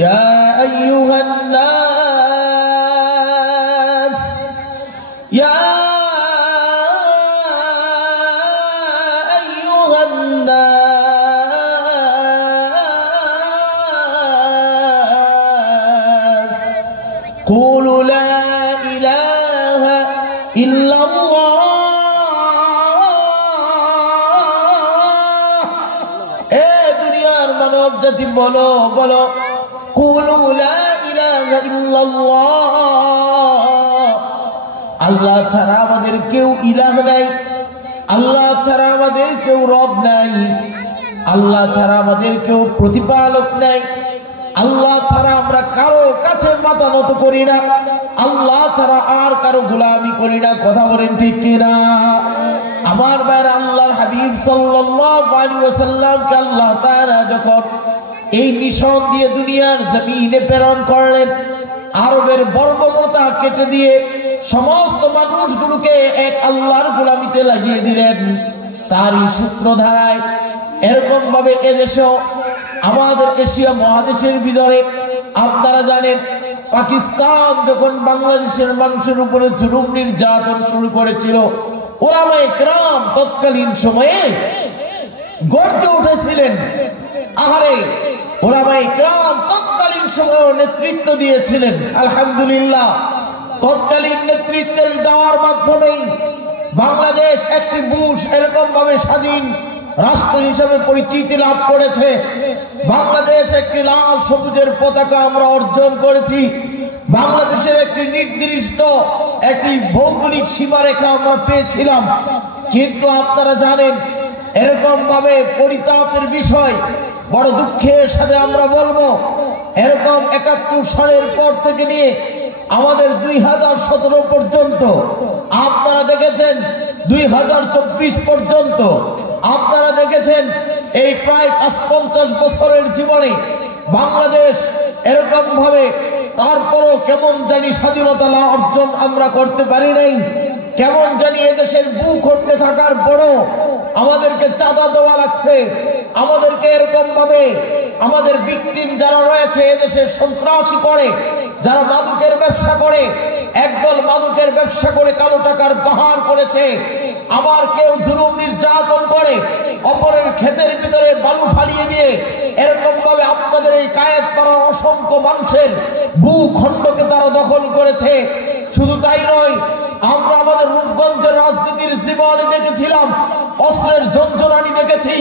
ইয়া আইয়ুহান নাস ইয়া আইয়ুহান নাস কুলু লা ইলাহা ইল্লাল্লাহ মানব জাতি বলো বলো কুলু লা ইলাহা ইল্লাল্লাহ আল্লাহ ছাড়া আমাদের কেউ ইলাহ নাই আল্লাহ ছাড়া আমাদের কেউ রব নাই আল্লাহ ছাড়া আমাদের কেউ প্রতিপালক নাই আল্লাহ ছাড়া আমরা কারো কাছে মাথা নত করি না আল্লাহ ছাড়া আর কারো গোলামি করি না কথা বলেন ঠিক কিনা আমার ভাইরা আল্লাহর হাবিব সাল্লাল্লাহু আলাইহি ওয়াসাল্লামকে আল্লাহ তাআলা যখন এই মিশন দিয়ে দুনিয়ার জমিনে প্রেরণ করলেন আরবের বর্বরতা কেটে দিয়ে সমস্ত মানুষগুলোকে এক আল্লাহর গোলামিতে লাগিয়ে দিলেন তারই সূত্রধারায় এরকম ভাবে এদেশেও আমাদের এশিয়া মহাদেশের ভিতরে আপনারা জানেন পাকিস্তান যখন বাংলাদেশের মানুষের উপরে জুলুম নির্যাতন শুরু করেছিল ওলামায়ে কেরাম তৎকালীন সময়ে গর্জে উঠেছিলেন আহারে ওলামায়ে কেরাম তৎকালীন সময়ে নেতৃত্ব দিয়েছিলেন আলহামদুলিল্লাহ তৎকালীন নেতৃত্বের দেওয়ার মাধ্যমে বাংলাদেশ একটি বুশ এরকম ভাবে স্বাধীন রাষ্ট্র হিসেবে পরিচিতি লাভ করেছে বাংলাদেশ একটি লাল সবুজের পতাকা আমরা অর্জন করেছি বাংলাদেশের একটি নির্দিষ্ট একটি ভৌগোলিক সীমারেখা আমরা পেয়েছিলাম কিন্তু আপনারা জানেন এরকম ভাবে পরিতাপের বিষয় বড় দুঃখের সাথে আমরা বলবো এরকম ৭১ সালের পর থেকে নিয়ে আমাদের ২০১৭ পর্যন্ত আপনারা দেখেছেন ২০২৪ পর্যন্ত আপনারা দেখেছেন এই প্রায় ৫-৫০ বছরের জীবনে বাংলাদেশ এরকম ভাবে তারপরও কেমন জানি স্বাধীনতা অর্জন আমরা করতে পারি নাই কেমন জানি এদেশের বুক হতে থাকার পরও আমাদেরকে চাঁদা দেওয়া লাগছে আমাদেরকে এরকম ভাবে আমাদের ভিকটিম যারা রয়েছে এদেশে সন্ত্রাসী করে যারা মাদকের ব্যবসা করে একদল মাদকের ব্যবসা করে কালো টাকার বাহার করেছে আবার কেউ জুলুম নির্যাতন করে অপরের ক্ষেতের ভিতরে বালু ফালিয়ে দিয়ে এরকম ভাবে আপনাদের এই কায়েতপাড়ার অসংখ্য মানুষের ভূখণ্ডকে তারা দখল করেছে শুধু তাই নয় আমরা আমাদের রূপগঞ্জের রাজনীতির জীবনে দেখেছিলাম অস্ত্রের ঝঞ্ঝনানি দেখেছি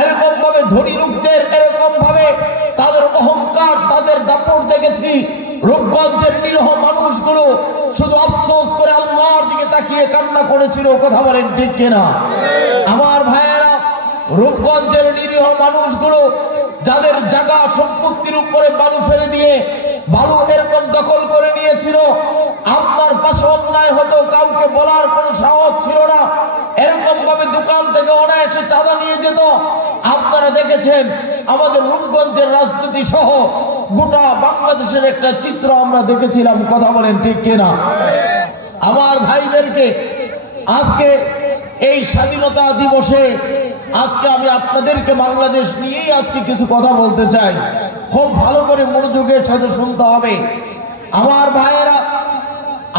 এরকম ভাবে ধনী লোকদের এরকম ভাবে তাদের অহংকার তাদের দাপট দেখেছি রূপগঞ্জের নিরীহ মানুষগুলো শুধু আফসোস করে আল্লাহর দিকে তাকিয়ে কান্না করেছিল কথা বলেন ঠিক কিনা আমার ভাইয়েরা রূপগঞ্জের নিরীহ মানুষগুলো যাদের জায়গা সম্পত্তির উপরে বালু ফেলে দিয়ে বালু এরকম দখল করে নিয়েছিল আপনার পাশে অন্যায় হতো কাউকে বলার কোনো সাহস ছিল না এরকম ভাবে দোকান থেকে অনায়াসে চাঁদা নিয়ে যেত আপনারা দেখেছেন আমাদের রূপগঞ্জের রাজনীতি সহ গোটা বাংলাদেশের একটা চিত্র আমরা দেখেছিলাম কথা বলেন ঠিক কিনা আমার ভাইদেরকে আজকে এই স্বাধীনতা দিবসে আজকে আমি আপনাদেরকে বাংলাদেশ নিয়েই আজকে কিছু কথা বলতে চাই খুব ভালো করে মনোযোগের সাথে শুনতে হবে আমার ভাইয়েরা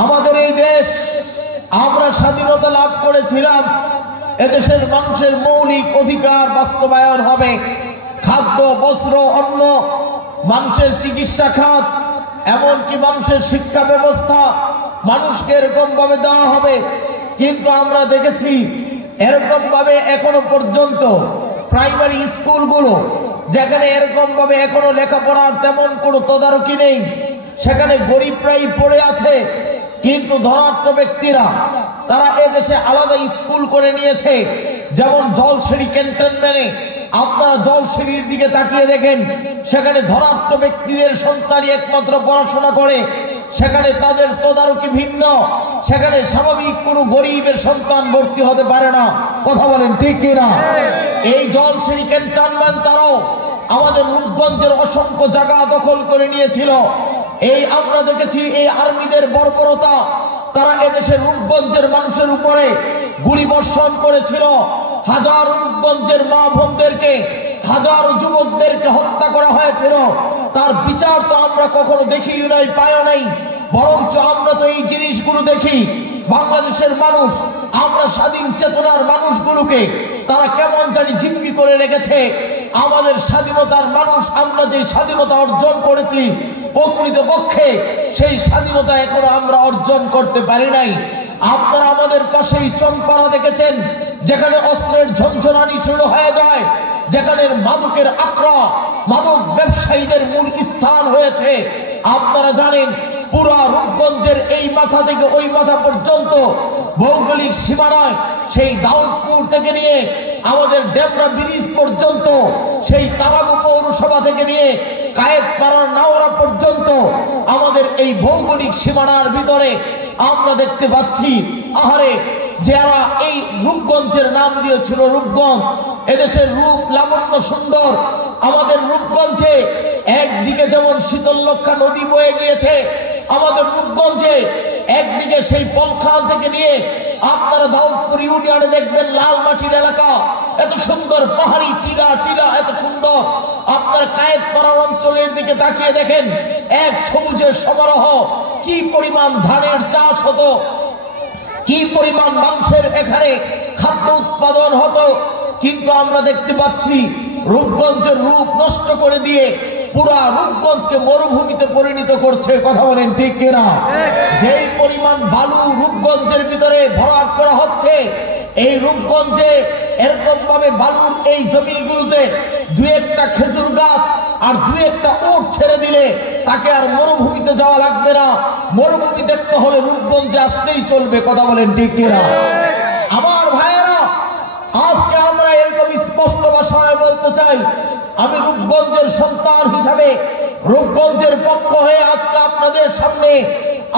আমাদের এই দেশ আমরা স্বাধীনতা লাভ করেছিলাম এদেশের মানুষের মৌলিক অধিকার বাস্তবায়ন হবে খাদ্য বস্ত্র অন্ন মানুষের চিকিৎসা খাত এমনকি মানুষের শিক্ষা ব্যবস্থা মানুষকে এরকম ভাবে দেওয়া হবে কিন্তু আমরা দেখেছি এরকম ভাবে এখনো পর্যন্ত প্রাইমারি স্কুলগুলো যেখানে এরকম ভাবে এখনো লেখাপড়ার তেমন কোনো তদারকি নেই সেখানে গরিবরাই পড়ে আছে কিন্তু ধনাঢ্য ব্যক্তিরা তারা এদেশে আলাদা স্কুল করে নিয়েছে যেমন জলসিঁড়ি ক্যান্টনমেন্টে আপনারা জলসিঁড়ির দিকে তাকিয়ে দেখেন সেখানে ধনাঢ্য ব্যক্তিদের সন্তানই একমাত্র পড়াশোনা করে সেখানে তাদের তদারকি ভিন্ন সেখানে স্বাভাবিক কোনো গরিবের সন্তান ভর্তি হতে পারে না কথা বলেন ঠিক কিনা এই জলসিঁড়ি ক্যান্টনমেন্ট তারাও আমাদের রূপগঞ্জের অসংখ্য জায়গা দখল করে নিয়েছিল এই আমরা দেখেছি এই আর্মিদের বর্বরতা তারা এদেশের রূপগঞ্জের মানুষের উপরে গুলি বর্ষণ করেছিল হাজার রূপগঞ্জের মা বোনদেরকে হাজারো যুবকদেরকে হত্যা করা হয়েছিল, তার বিচার তো আমরা কখনো দেখিও নাই, পাইও নাই। বরঞ্চ আমরা তো এই জিনিসগুলো দেখি, বাংলাদেশের মানুষ, আমরা স্বাধীন চেতনার মানুষগুলোকে তারা কেমন জানি জিম্মি করে রেখেছে। আমাদের স্বাধীনতার মানুষ, আমরা যে স্বাধীনতা অর্জন করেছি, প্রকৃতপক্ষে সেই স্বাধীনতা এখনো আমরা অর্জন করতে পারি নাই। আপনারা আমাদের পাশেই চনপাড়া দেখেছেন, যেখানে অস্ত্রের ঝনঝনানি শুরু হয়ে যায়, যেখানে মাদকের আকড়া, মাদক ব্যবসায়ীদের মূল স্থান হয়েছে। আপনারা জানেন পুরা রূপগঞ্জের এই মাথা থেকে ওই মাথা পর্যন্ত ভৌগোলিক সীমানায়, সেই দাউদপুর থেকে নিয়ে আমাদের ডেমরা ব্রিজ পর্যন্ত, সেই তারাবু পৌরসভা থেকে নিয়ে কায়েতপাড়ার নাওরা পর্যন্ত আমাদের এই ভৌগোলিক সীমানার ভিতরে আমরা দেখতে পাচ্ছি, আহারে, যারা এই রূপগঞ্জের নাম দিয়েছিল রূপগঞ্জ, এদেশের রূপ লাবণ্য সুন্দর। আমাদের রূপগঞ্জে একদিকে যেমন শীতললক্ষা নদী বয়ে গিয়েছে, আমাদের রূপগঞ্জে একদিকে সেই পলখাল থেকে নিয়ে আপনারা দাউদপুর ইউনিয়নে দেখবেন লাল মাটির এলাকা, এত সুন্দর পাহাড়ি টিলা টিলা, এত সুন্দর। আপনার কায়েতপাড়া অঞ্চলের দিকে তাকিয়ে দেখেন, এক সবুজের সমারোহ, কি পরিমাণ ধানের চাষ হতো, কি পরিমাণ মানুষের এখানে খাদ্য উৎপাদন হতো। কিন্তু আমরা দেখতে পাচ্ছি রূপগঞ্জের রূপ নষ্ট করে দিয়ে পুরা রূপগঞ্জকে মরুভূমিতে পরিণত করছে। কথা বলেন ঠিক কিনা? যেই পরিমাণ বালু রূপগঞ্জের ভিতরে ভরাট করা হচ্ছে, এই রূপগঞ্জে এরকম ভাবে বালুর এই জমিগুলোতে দুই একটা খেজুর গাছ আর দুই একটা উট ছেড়ে দিলে তাকে আর মরুভূমিতে যাওয়া লাগবে না। মরুভূমি দেখতে হলে রূপগঞ্জে আসলেই চলবে। কথা বলেন ঠিক কিনা? আমার ভাইয়েরা, আজকে আমরা এরকম স্পষ্ট ভাষায় বলতে চাই, আমি রূপগঞ্জের সন্তান হিসাবে রূপগঞ্জের পক্ষ হয়ে আজকে আপনাদের সামনে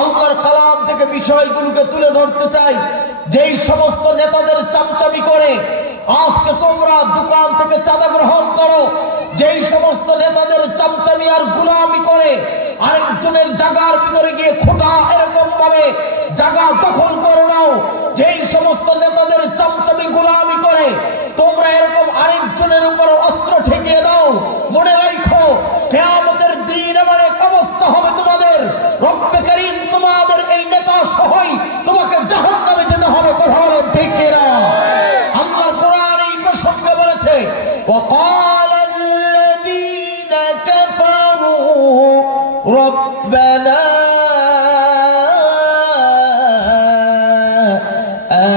আল্লাহর কালাম থেকে বিষয়গুলোকে তুলে ধরতে চাই। যেই সমস্ত নেতাদের চামচামি করে আজকে তোমরা দোকান থেকে চাঁদা গ্রহণ করো, যেই সমস্ত নেতাদের চামচামি আর গুলামি করে আরেকজনের জায়গার ভিতরে গিয়ে খোটা এরকম ভাবে জায়গা দখল করে নাও, যেই সমস্ত নেতাদের চামচামি গুলামি করে তোমরা এরকম আরেকজনের উপরে অস্ত্র ঠেকিয়ে দাও, মনে রাখো কিয়ামতের দিন এমন এক অবস্থা হবে তোমাদের, রব্বে কারীম তোমাদের এই নেতা সহই তোমাকে জাহান্নামে যেতে হবে। কথা বলেন ঠিক কিনা? আল্লাহর কোরআন এই প্রসঙ্গে বলেছে, وقال الذين كفروا ربنا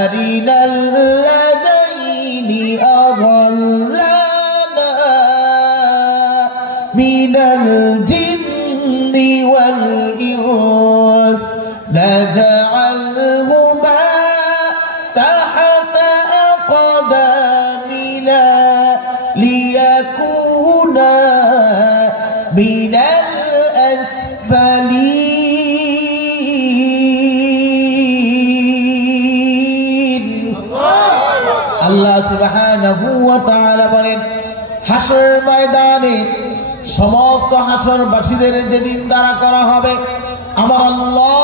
أرنا الذين أضلنا من الجن والإنس نجعلهما تحت أقدامنا ليكونا من الأسفلين। আল্লাহ সুবহানাহু ওয়া তাআলা বলেন, হাসরের ময়দানে সমস্ত হাসরবাসীদের যেদিন দ্বারা করা হবে, আমার আল্লাহ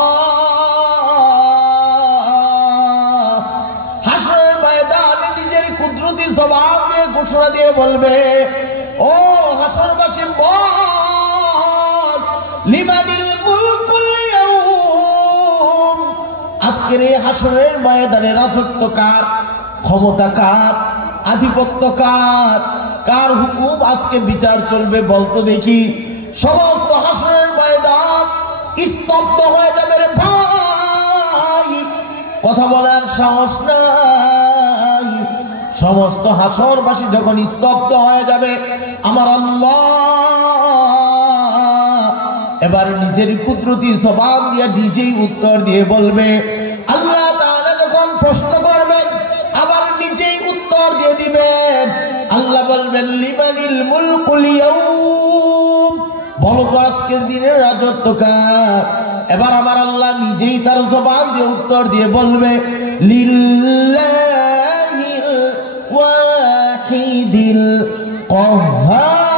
হাসরের ময়দানে নিজের কুদরতি জবান দিয়ে ঘোষণা দিয়ে বলবে, ও হাসরবাসী বল, লিমানিল মুলকুল ইয়াউম, আজকের এই হাসরের ময়দানে রাজত্ব কার, ক্ষমতা কার, আধিপত্য কার, কার হুকুম আজকে বিচার চলবে বলতো দেখি। সমস্ত হাসরের ময়দান স্তব্ধ হয়ে যাবে রে ভাই, কথা বলার সাহস নাই। সমস্ত হাসরবাসী যখন স্তব্ধ হয়ে যাবে, আমার আল্লাহ এবার নিজের কুদরতি জবান দিয়ে নিজেই উত্তর দিয়ে বলবে। আল্লাহ তাআলা যখন প্রশ্ন করবেন আবার নিজেই উত্তর দিয়ে দিবেন। আল্লাহ বলবেন, লিমানিল মুলকুল ইয়াউম, বলো তো আজকের দিনের রাজত্ব কার। এবার আমার আল্লাহ নিজেই তার জবান দিয়ে উত্তর দিয়ে বলবে, লিল্লাহিল ওয়াহিদিল কাহ্হার।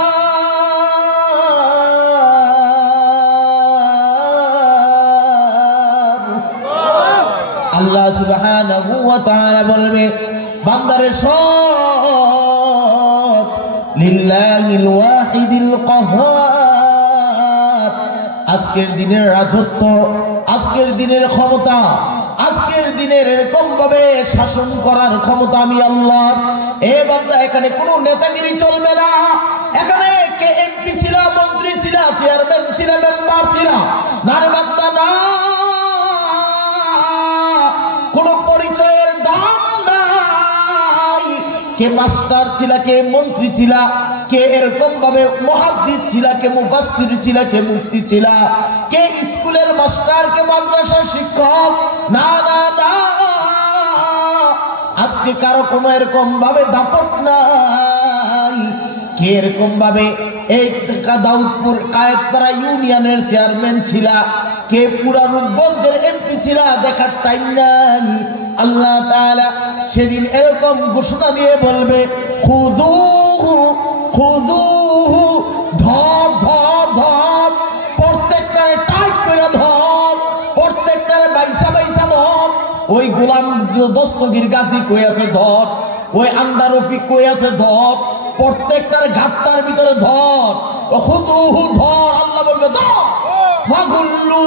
আল্লাহ সুবহানাহু ওয়া তাআলা বলবে, বান্দারে সব লিল্লাহিল ওয়াহিদিল কাহ্হার। আজকের দিনের রাজত্ব, আজকের দিনের ক্ষমতা, আজকের দিনের এরকম ভাবে শাসন করার ক্ষমতা আমি আল্লাহ। এ বান্দা, এখানে কোনো নেতাগিরি চলবে না। এখানে কে এমপি ছিল, মন্ত্রী ছিল, চেয়ারম্যান ছিল, মেম্বার ছিল, না রে বান্দা, না। কোন পরিচয়ের দাম নাই। কে মাস্টার ছিল, কে মন্ত্রী ছিল, কে এরকম ভাবে মুহাদ্দিস ছিল, কে মুফাসসির ছিল, কে মুফতি ছিল, কে স্কুলের মাস্টার, কে মাদ্রাসার শিক্ষক, না না না। আজকে কারো কোনো এরকম ভাবে দাপট নাই। কে এরকম ভাবে এই দাউদপুর কায়েতপাড়া ইউনিয়নের চেয়ারম্যান ছিল, কে পুরা রূপগঞ্জের এমপি ছিল, দেখার টাইম নাই। আল্লাহ তাআলা সেদিন এরকম ঘোষণা দিয়ে বলবে, খুযুহু খুযুহু, ধর ধর ধর, প্রত্যেকটারে টাইট করে ধর, প্রত্যেকটারে বাইসা বাইসা ধর। ওই গোলাম দস্তগীর গাজী কই আছে ধর, ওই আন্দার রফিক কই আছে ধর, প্রত্যেকটার ঘাটটার ভিতরে ধর। খুযুহু, ধর। আল্লাহ বলবে ধর। ফাগুল্লু,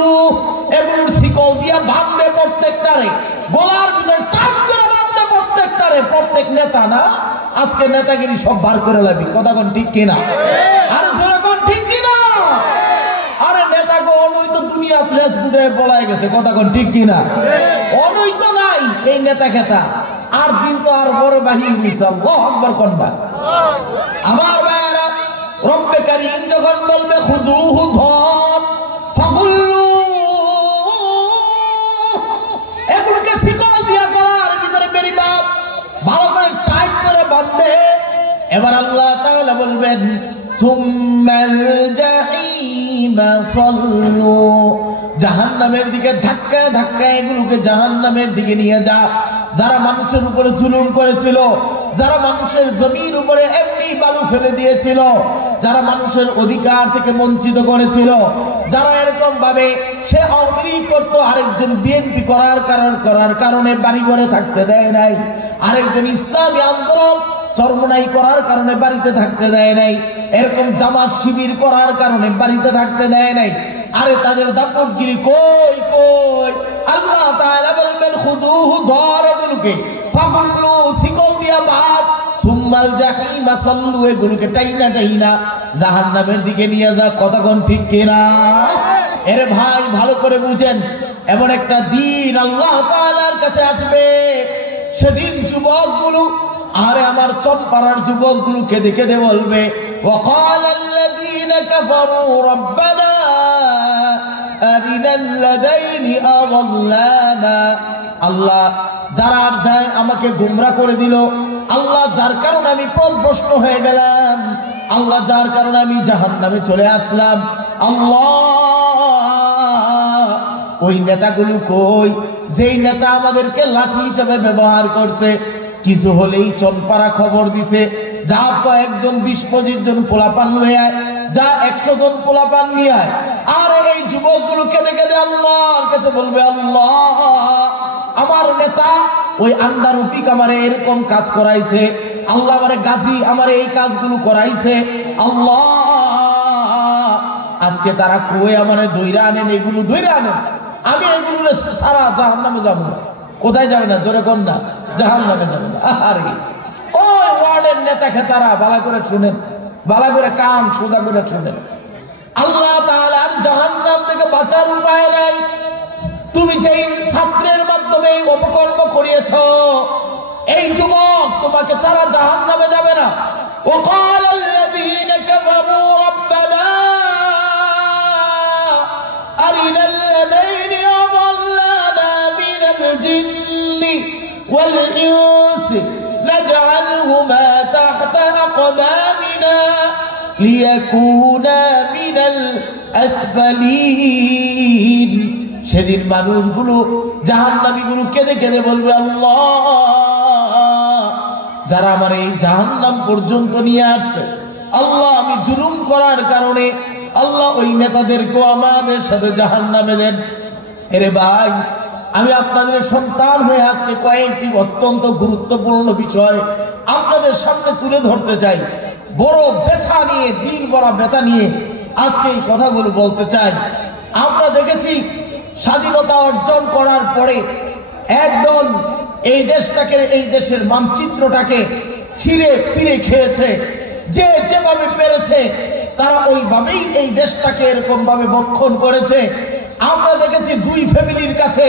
এগুলোর শিকল দিয়া বাঁধবে প্রত্যেকটারে, গলার ভিতরে টাইট করে বাঁধবে প্রত্যেকটারে। প্রত্যেক নেতা না, আজকে নেতাগিরি সব বার করে লাবি। কথা কোন ঠিক কিনা? আরে জোরে কোন ঠিক কিনা? আরে নেতা গো অনুই তো দুনিয়া ফেসবুকে বলাই গেছে। কথা কোন ঠিক কিনা? অনুই তো নাই এই নেতা খেতা। আর দিন তো আর বড় বাহির দিছে। আল্লাহু আকবার কোনটা? আমার ভাইরা, রব্বে কারীম যখন বলবে খুযুহু, ধর, ফাগুল্লু, এগুলোকে শিকল দিয়া গলার ভিতরে বেরিবাদ ভালো করে টাইট করে বাঁধবে। এবার আল্লাহ তাআলা বলবেন, সুম্মাল জাহিম সাল্লু, জাহান্নামের দিকে ধাক্কা ধাক্কা এগুলোকে জাহান্নামের দিকে নিয়ে যা। যারা মানুষের উপরে জুলুম করেছিল, যারা মানুষের জমির উপরে এমনি বালু ফেলে দিয়েছিল, যারা মানুষের অধিকার থেকে বঞ্চিত করেছিল, যারা এরকম ভাবে সে আওয়ামী লীগ করতো, আরেকজন বিএনপি করার কারণে বাড়ি ঘরে থাকতে দেয় নাই, আরেকজন ইসলামী আন্দোলন চরমনাই করার কারণে বাড়িতে থাকতে দেয় নাই, এরকম জামাত শিবির করার কারণে বাড়িতে থাকতে দেয় নাই। আরে তাদের দাপটগিরি কই কই? আল্লাহ তাআলা বলবেন, খুযুহু, ধর এগুলোকে, ফাগুল্লু, শিকল দিয়া বাঁধ, সুম্মাল জাহিম সাল্লু, এগুলোকে টাইনা টাইনা জাহান্নামের দিকে নিয়ে যা। কথা কোন ঠিক কিনা? এরে ভাই, ভালো করে বুঝেন, এমন একটা দিন আল্লাহ তাআলার কাছে আসবে। সেদিন যুবকগুলো, আরে আমার চম্পাড়ার যুবকগুলো কেঁদে কেঁদে বলবে, ওয়াকালাল্লাযীনা কাফারু রাব্বানা আরিনাল্লাযীনি আযাল্লানা। আল্লাহ, যারা যায় আমাকে গোমরা করে দিল, আল্লাহ যার কারণে আমি পথভ্রষ্ট হয়ে গেলাম, আল্লাহ যার কারণে আমি জাহান্নামে চলে আসলাম, আল্লাহ ওই নেতাগুলো কই? যেই নেতা আমাদেরকে লাঠি হিসেবে ব্যবহার করছে, কিছু হলেই চম্পারা খবর দিছে, যা কয়েকজন 20-25 জন পোলাপান লয়ে আয়, যা 100 জন পোলাপান নিয়ে আয়। আর এই যুবকগুলো কেঁদে কেঁদে আল্লাহর কাছে বলবে, আল্লাহ, আমার নেতা ওই আন্ডার রফিক আমারে এরকম কাজ করাইছে, আল্লাহ আমারে গাজী আমারে এই কাজগুলো করাইছে, আল্লাহ আজকে তারা কই আমারে দইরা আনেন, এগুলো দইরা আনেন, আমি এগুলো সারা জাহান্নামে যাবো না। কোথায় যাবে না? জোরে কোন না? জাহান্নামে যাবে না। আরে ওই ওয়ার্ডের নেতা খেতারা ভালো করে শুনেন, ভালো করে কান সোজা করে শুনেন, আল্লাহ তাআলার জাহান্নাম থেকে বাঁচার উপায় নাই। তুমি যেই ছাত্রের মাধ্যমে অপকর্ম করিয়েছো, এই যুবক তোমাকে ছাড়া জাহান্নামে যাবে না। ওয়াকালাল্লাযীনা কাফারু রাব্বানা আরিনাল্লাযীনি আযাল্লানা মিনাল জিন্নি ওয়াল ইনসি নাজআলহুমা তাহতা আকদামিনা লিয়াকুনা মিনাল আসফালিন। সেদিন মানুষগুলো, জাহান্নামীগুলো কেঁদে কেঁদে বলবে, আল্লাহ, যারা আমার এই জাহান্নাম পর্যন্ত নিয়ে আসছে, আল্লাহ আমি জুলুম করার কারণে, আল্লাহ ওই নেতাদেরকেও আমাদের সাথে জাহান্নামে দেন। এরে ভাই, আমি আপনাদের সন্তান হয়ে আজকে কয়েকটি অত্যন্ত গুরুত্বপূর্ণ বিষয় আপনাদের সামনে তুলে ধরতে চাই। বড় ব্যথা নিয়ে, দিন বড় ব্যথা নিয়ে আজকে এই কথাগুলো বলতে চাই। আমরা দেখেছি স্বাধীনতা অর্জন করার পরে একদল এই দেশটাকে, এই দেশের মানচিত্রটাকে ছিঁড়ে ফিরে খেয়েছে। যে যেভাবে পেরেছে তারা ওইভাবেই এই দেশটাকে এরকম ভাবে বক্ষণ করেছে। আমরা দেখেছি দুই ফ্যামিলির কাছে,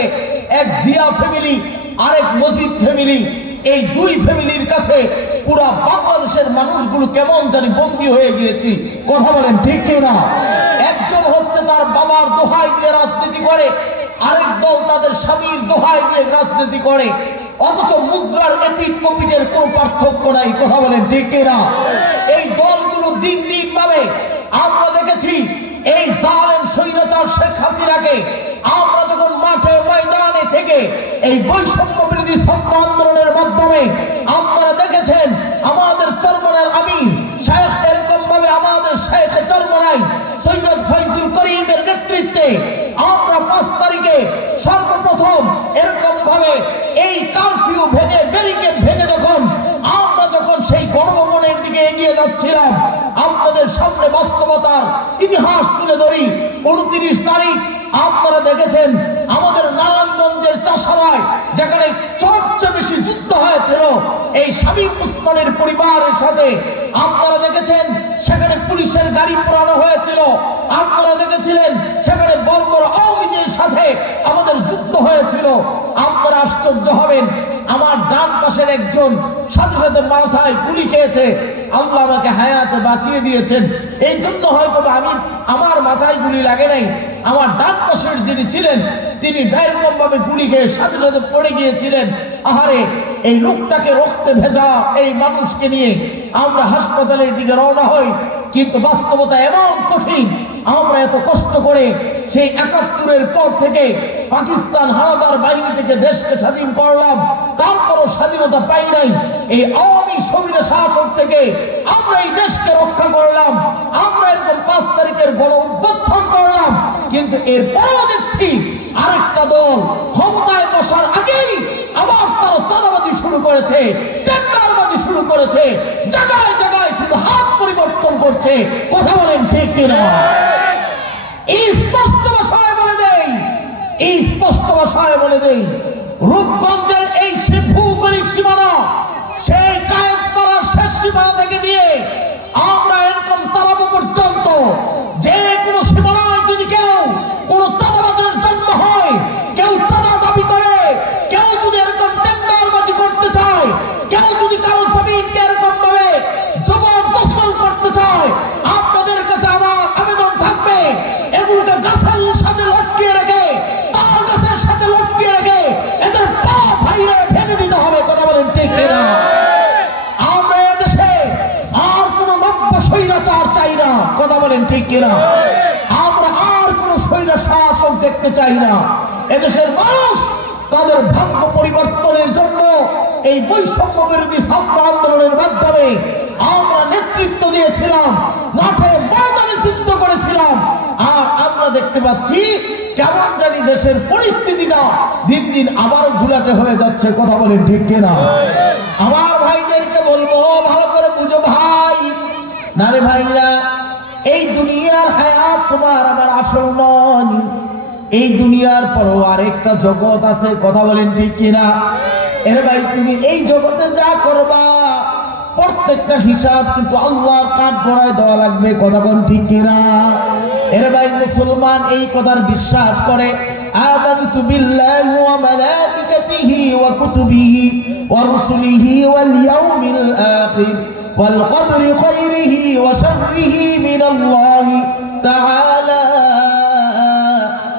এক জিয়া ফ্যামিলি আরেক মুজিব ফ্যামিলি, এই দুই ফ্যামিলির কাছে পুরা বাংলাদেশের মানুষগুলো কেমন জানি বন্দী হয়ে গিয়েছি। কথা বলেন ঠিক কিনা? একজন হচ্ছে তার বাবার দোহাই দিয়ে রাজনীতি করে, আরেক দল তাদের স্বামীর দোহাই দিয়ে রাজনীতি করে, অথচ মুদ্রার এপিট কপিটের কোন পার্থক্য নাই। কথা বলেন ঠিক কিনা? এই দলগুলো দিন দিন ভাবে আমরা দেখেছি এই জালেম স্বৈরাচার শেখ হাসিনাকে আমরা যখন মাঠে ময়দানে থেকে এই বৈষম্য বিরোধী ছাত্র আন্দোলনের মাধ্যমে আপনারা দেখেছেন আমাদের চরমনার আমির শেখ এরকম ভাবে আমাদের শেখ চরমনাই সৈয়দ ফয়জুল করিমের নেতৃত্বে আমরা 5 তারিখে সর্বপ্রথম এরকম ভাবে এই কারফিউ ভেঙে, ব্যারিকেড ভেঙে আমরা যখন সেই গণভবনের দিকে এগিয়ে যাচ্ছিলাম, আপনাদের সামনে বাস্তবতার ইতিহাস তুলে ধরি। 29 তারিখ আপনারা দেখেছেন আমাদের নারায়ণগঞ্জের চাষারায় যেখানে সবচেয়ে বেশি যুদ্ধ হয়েছিল এই শামীম ওসমানের পরিবারের সাথে, আপনারা দেখেছেন সেখানে পুলিশের গাড়ি পোড়ানো হয়েছিল। আপনারা দেখেছিলেন সেখানে বড় বড় আওয়ামীদের সাথে আমাদের যুদ্ধ হয়েছিল। আপনারা আশ্চর্য হবেন, আমার ডান পাশের একজন সাথে সাথে মাথায় গুলি খেয়েছে, আল্লাহ আমাকে হায়াতে বাঁচিয়ে দিয়েছেন। এই জন্য হয়তো আমি, আমার মাথায় গুলি লাগে নাই, আমার ডান পাশের যিনি ছিলেন তিনি এরকম ভাবে গুলি খেয়ে সাথে সাথে পড়ে গিয়েছিলেন। আহারে, এই লোকটাকে রক্তে ভেজা এই মানুষকে নিয়ে আমরা হাসপাতালের দিকে রওনা হই, কিন্তু বাস্তবতা এমন কঠিন। আমরা এত কষ্ট করে সেই 71-এর পর থেকে পাকিস্তান হানাদার বাহিনী থেকে দেশকে স্বাধীন করলাম, তারপরও স্বাধীনতা পাই নাই। এই আওয়ামী স্বৈর শাসক থেকে আমরা এই দেশকে রক্ষা করলাম, আমরা এরকম 5 তারিখের গণ অভ্যুত্থান করলাম, কিন্তু এরপরও দেখছি আরেকটা দল ক্ষমতায় বসার আগেই আবার তারা চাঁদাবাজি শুরু করেছে, টেন্ডারবাজি শুরু করেছে, জায়গায় জায়গায় শুধু হাত পরিবর্তন করছে। কথা বলেন ঠিক কিনা? এই স্পষ্ট ভাষায় বলে দেই, এই স্পষ্ট ভাষায় বলে দেই, রূপগঞ্জের এই ভৌগোলিক সীমানা, সেই কায়েতপাড়ার শেষ সীমানা থেকে নিয়ে আমরা এরকম তারাবো পর্যন্ত যে কোনো সীমানায় যদি কেউ কোন চাঁদাবাজের জন্ম হয়, কেউ চাঁদা দাবি করে, কেউ যদি এরকম টেন্ডারবাজি করতে চায়, কেউ যদি কারো জমিনকে এরকম ভাবে জবরদখল করতে চায়, আপনাদের কাছে আমার আবেদন থাকবে এগুলোকে গাছের সাথে লটকিয়ে রেখে, তার গাছের সাথে লটকিয়ে রেখে এদের পা ভাইরে ভেঙে দিতে হবে। কথা বলেন ঠিক কিনা? আমরা এদেশে আর কোন নব্য স্বৈরাচার চাই না। কথা বলেন ঠিক কিনা? আমরা আর কোন স্বৈর শাসক দেখতে চাই না। এদেশের মানুষ তাদের ভাগ্য পরিবর্তনের জন্য এই বৈষম্য বিরোধী ছাত্র আন্দোলনের মাধ্যমে আমরা নেতৃত্ব দিয়েছিলাম, মাঠে ময়দানে যুদ্ধ করেছিলাম। আর আমরা দেখতে পাচ্ছি কেমন জানি দেশের পরিস্থিতিটা দিন দিন আবারও ঘোলাটে হয়ে যাচ্ছে। কথা বলেন ঠিক কিনা? আমার ভাইদেরকে বলবো, ভালো করে বুঝো ভাই, না রে ভাইরা, এই দুনিয়ার হায়াত তোমার আমার আসল নয়। এই দুনিয়ার পরও আরেকটা জগৎ আছে। কথা বলেন ঠিক কিনা? এর ভাই, তুমি এই জগতে যা করবা প্রত্যেকটা হিসাব কিন্তু আল্লাহর কাঠ গড়ায় দেওয়া লাগবে। কথা বলেন ঠিক কিনা? এর ভাই, মুসলমান এই কথার বিশ্বাস করে, আমানতু বিল্লাহি ওয়া মালাইকাতিহি ওয়া কুতুবিহি ওয়া রুসুলিহি ওয়াল ইয়াউমিল আখির ওয়াল কদরি খায়রিহি ওয়া শাররিহি মিনাল্লাহি তাআলা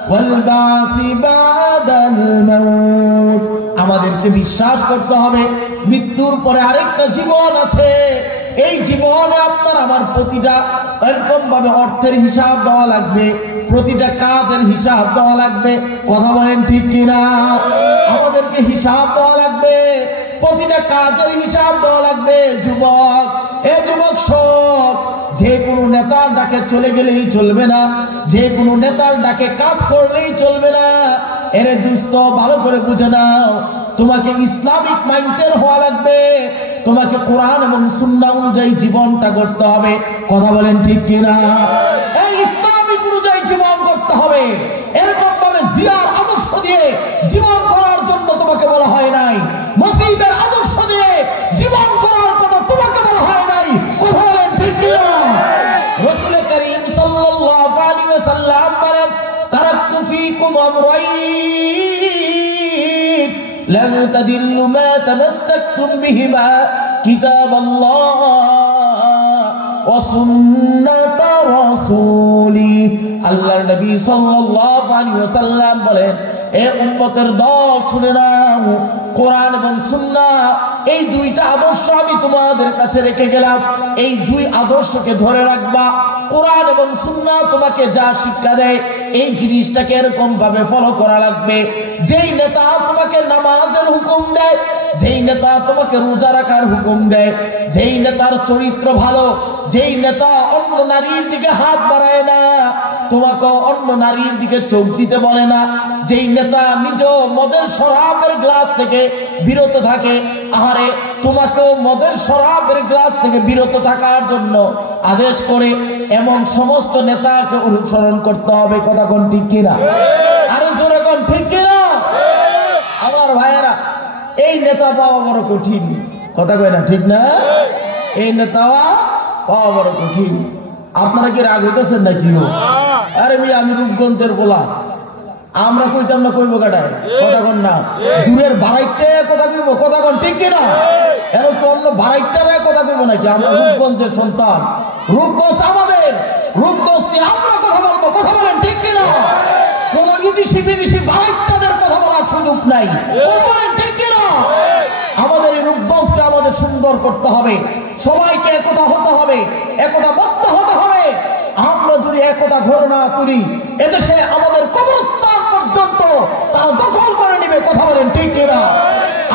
ওয়াল বাসি বাদাল মাউত। আমাদেরকে বিশ্বাস করতে হবে মৃত্যুর পরে আরেকটা জীবন আছে। এই জীবনে আপনার আমার প্রতিটা এরকম ভাবে অর্থের হিসাব দেওয়া লাগবে, প্রতিটা কাজের হিসাব দেওয়া লাগবে। কথা বলেন ঠিক কিনা? আমাদেরকে হিসাব দেওয়া লাগবে, প্রতিটা কাজের হিসাব দেওয়া লাগবে। যুবক, এ যুবক শোন, যে কোনো নেতার ডাকে চলে গেলেই চলবে না, যে কোনো নেতার ডাকে কাজ করলেই চলবে না। এরে দুস্থ ভালো করে বুঝে নাও, তোমাকে ইসলামিক মাইন্ডের হওয়া লাগবে, তোমাকে কোরআন এবং সুন্নাহ অনুযায়ী জীবনটা গড়তে হবে। কথা বলেন ঠিক কিনা? এই ইসলামিক অনুযায়ী জীবন গড়তে হবে। এরকম ভাবে জিয়ার আদর্শ দিয়ে জীবন করার জন্য তোমাকে বলা হয় নাই, মুসিবের আদর্শ দিয়ে জীবন করার জন্য তোমাকে বলা হয় নাই। কথা বলেন ঠিক কিনা? রাসূল করিম সাল্লাল্লাহু আলাইহি ওয়াসাল্লাম বলেন, তারাকতু ফীকুম আমরাইন লান তাদিল্লু মা তামাসসাকতুম বিহিমা কিতাবাল্লাহ ওয়া সুন্নাত রাসূলি। আল্লাহর নবী সাল্লাল্লাহু আলাইহি ওয়াসাল্লাম বলেন, এ উম্মতের দল শুনে নাও, কোরআন এবং সুন্নাহ এই দুইটা আদর্শ আমি তোমাদের কাছে রেখে গেলাম, এই দুই আদর্শকে ধরে রাখবা। কোরআন এবং সুন্নাহ তোমাকে যা শিক্ষা দেয় এই জিনিসটাকে এরকম ভাবে ফলো করা লাগবে। যেই নেতা তোমাকে নামাজের হুকুম দেয়, যেই নেতা তোমাকে রোজা রাখার হুকুম দেয়, যেই নেতার চরিত্র ভালো, যেই নেতা অন্য নারীর দিকে হাত বাড়ায় না, তোমাকে অন্য নারীর দিকে চোখ দিতে বলে না, যেই নেতা নিজেও মদের শরাবের গ্লাস থেকে বিরত থাকে, আরে তোমাকেও মদের শরাবের গ্লাস থেকে বিরত থাকার জন্য আদেশ করে, এমন সমস্ত নেতাকে অনুসরণ করতে হবে। কথা কোন ঠিক কিনা? আরো জোরে কোন ঠিক কিনা? আমার ভাইয়েরা, এই নেতা পাওয়া বড় কঠিন। কথা কয় না, ঠিক না? এই নেতা পাওয়া বড় কঠিন। আপনারা কি রাগ হইতেছেন নাকি? আরে আমি রূপগঞ্জের বলা, আমরা কইতাম না কইব কাটায়। কথা কন না, দূরের বাড়াইতে কথা কইব। কথা কন ঠিক কিনা? এরকম অন্য বাড়াইটারে কথা কইব নাকি? আমরা রূপগঞ্জের সন্তান, রূপগঞ্জ আমাদের, রূপগঞ্জ নিয়ে আমরা কথা বলবো। কথা বলেন ঠিক কিনা? কোন বিদেশি বিদেশি বাড়াইটাদের কথা বলার সুযোগ নাই। কথা বলেন ঠিক কিনা? আমাদের এই রূপগঞ্জকে আমাদের সুন্দর করতে হবে, সবাইকে একতা হতে হবে, একতাবদ্ধ হতে হবে। আমরা যদি একতা ঘর না তুলি, এদেশে আমাদের কবরস্থান পর্যন্ত তারা দখল করে নেবে। কথা বলেন ঠিক কিনা?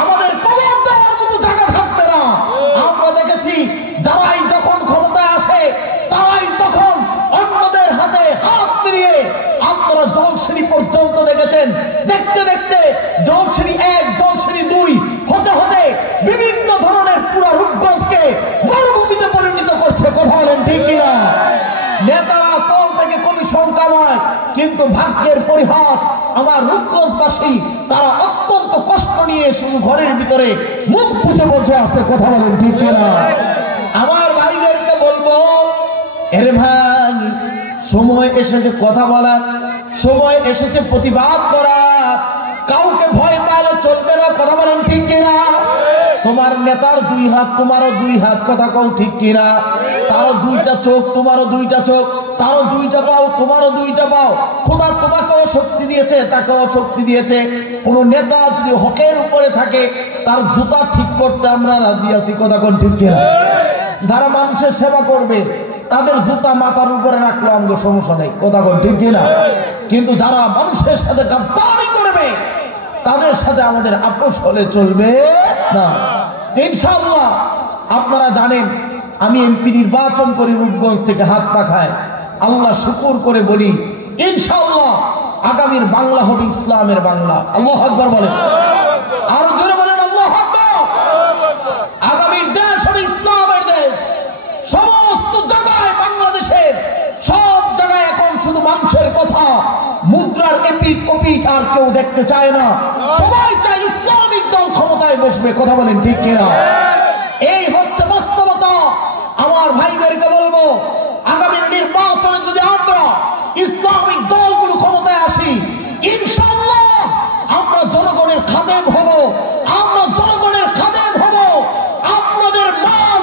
আমাদের কবর দেওয়ার মতো জায়গা থাকবে না। আমরা দেখেছি যারাই যখন ক্ষমতায় আসে তারাই তখন অন্যদের হাতে হাত মিলিয়ে, আপনারা জলশ্রী পর্যন্ত দেখেছেন, দেখতে দেখতে জলশ্রী 1, জলশ্রী 2 হতে হতে বিভিন্ন ধরনের পুরো রূপগঞ্জকে মরুভূমিতে পরিণত করছে। কথা বলেন ঠিক কিনা? নেতারা তল থেকে কমিশন কামায়, কিন্তু ভাগ্যের পরিহাস, আমার রূপগঞ্জবাসী তারা অত্যন্ত কষ্ট নিয়ে শুধু ঘরের ভিতরে মুখ পুছে বসে আসছে। কথা বলেন ঠিক কিনা? আমার ভাইদেরকে বলবো, এরে ভাই, সময় এসেছে কথা বলার, সময় এসেছে প্রতিবাদ করার। কাউকে ভয় পাইলে চলবে না। কথা বলেন ঠিক কিনা? তোমার নেতার 2 হাত, তোমারও 2 হাত। কথা কও ঠিক কিনা? তারও 2টা চোখ, তোমারও 2টা চোখ, তারও 2টা পাও, তোমারও 2টা পাও। খোদা তোমাকেও শক্তি দিয়েছে, তাকেও শক্তি দিয়েছে। কোন নেতা যদি হকের উপরে থাকে, তার জুতা ঠিক করতে আমরা রাজি আছি। কথা কোন ঠিক কিনা? যারা মানুষের সেবা করবে তাদের জুতা মাথার উপরে রাখলো আমাদের সমস্যা নেই। কথা কোন ঠিক কিনা? কিন্তু যারা মানুষের সাথে গাদ্দারি করবে তাদের সাথে আমাদের আপোষ হলে চলবে না। ইনশাআল্লাহ আপনারা জানেন আমি এমপি নির্বাচন করি রূপগঞ্জ থেকে হাত পাখায়। আল্লাহ শুকর করে বলি, ইনশাআল্লাহ আগামীর বাংলা হবে ইসলামের বাংলা। আল্লাহু আকবার বলেন, আরো জোরে বলেন আল্লাহু আকবার। আগামীর দেশ হবে ইসলামের দেশ। সমস্ত জায়গায় বাংলাদেশের সব জায়গায় এখন শুধু মানুষের কথা, মুদ্রার এপিট ওপিট আর কেউ দেখতে চায় না। সবাই চায় ইসলামিক দল ক্ষমতায় বসবে। কথা বলেন ঠিক কিনা? এই হচ্ছে বাস্তবতা। আমার ভাইদেরকে বলবো, আগামীর নির্বাচনে যদি আমরা ইসলামিক দলগুলো ক্ষমতায় আসি, ইনশাআল্লাহ আমরা জনগণের খাদেম হব, আমরা জনগণের খাদেম হব। আপনাদের মান,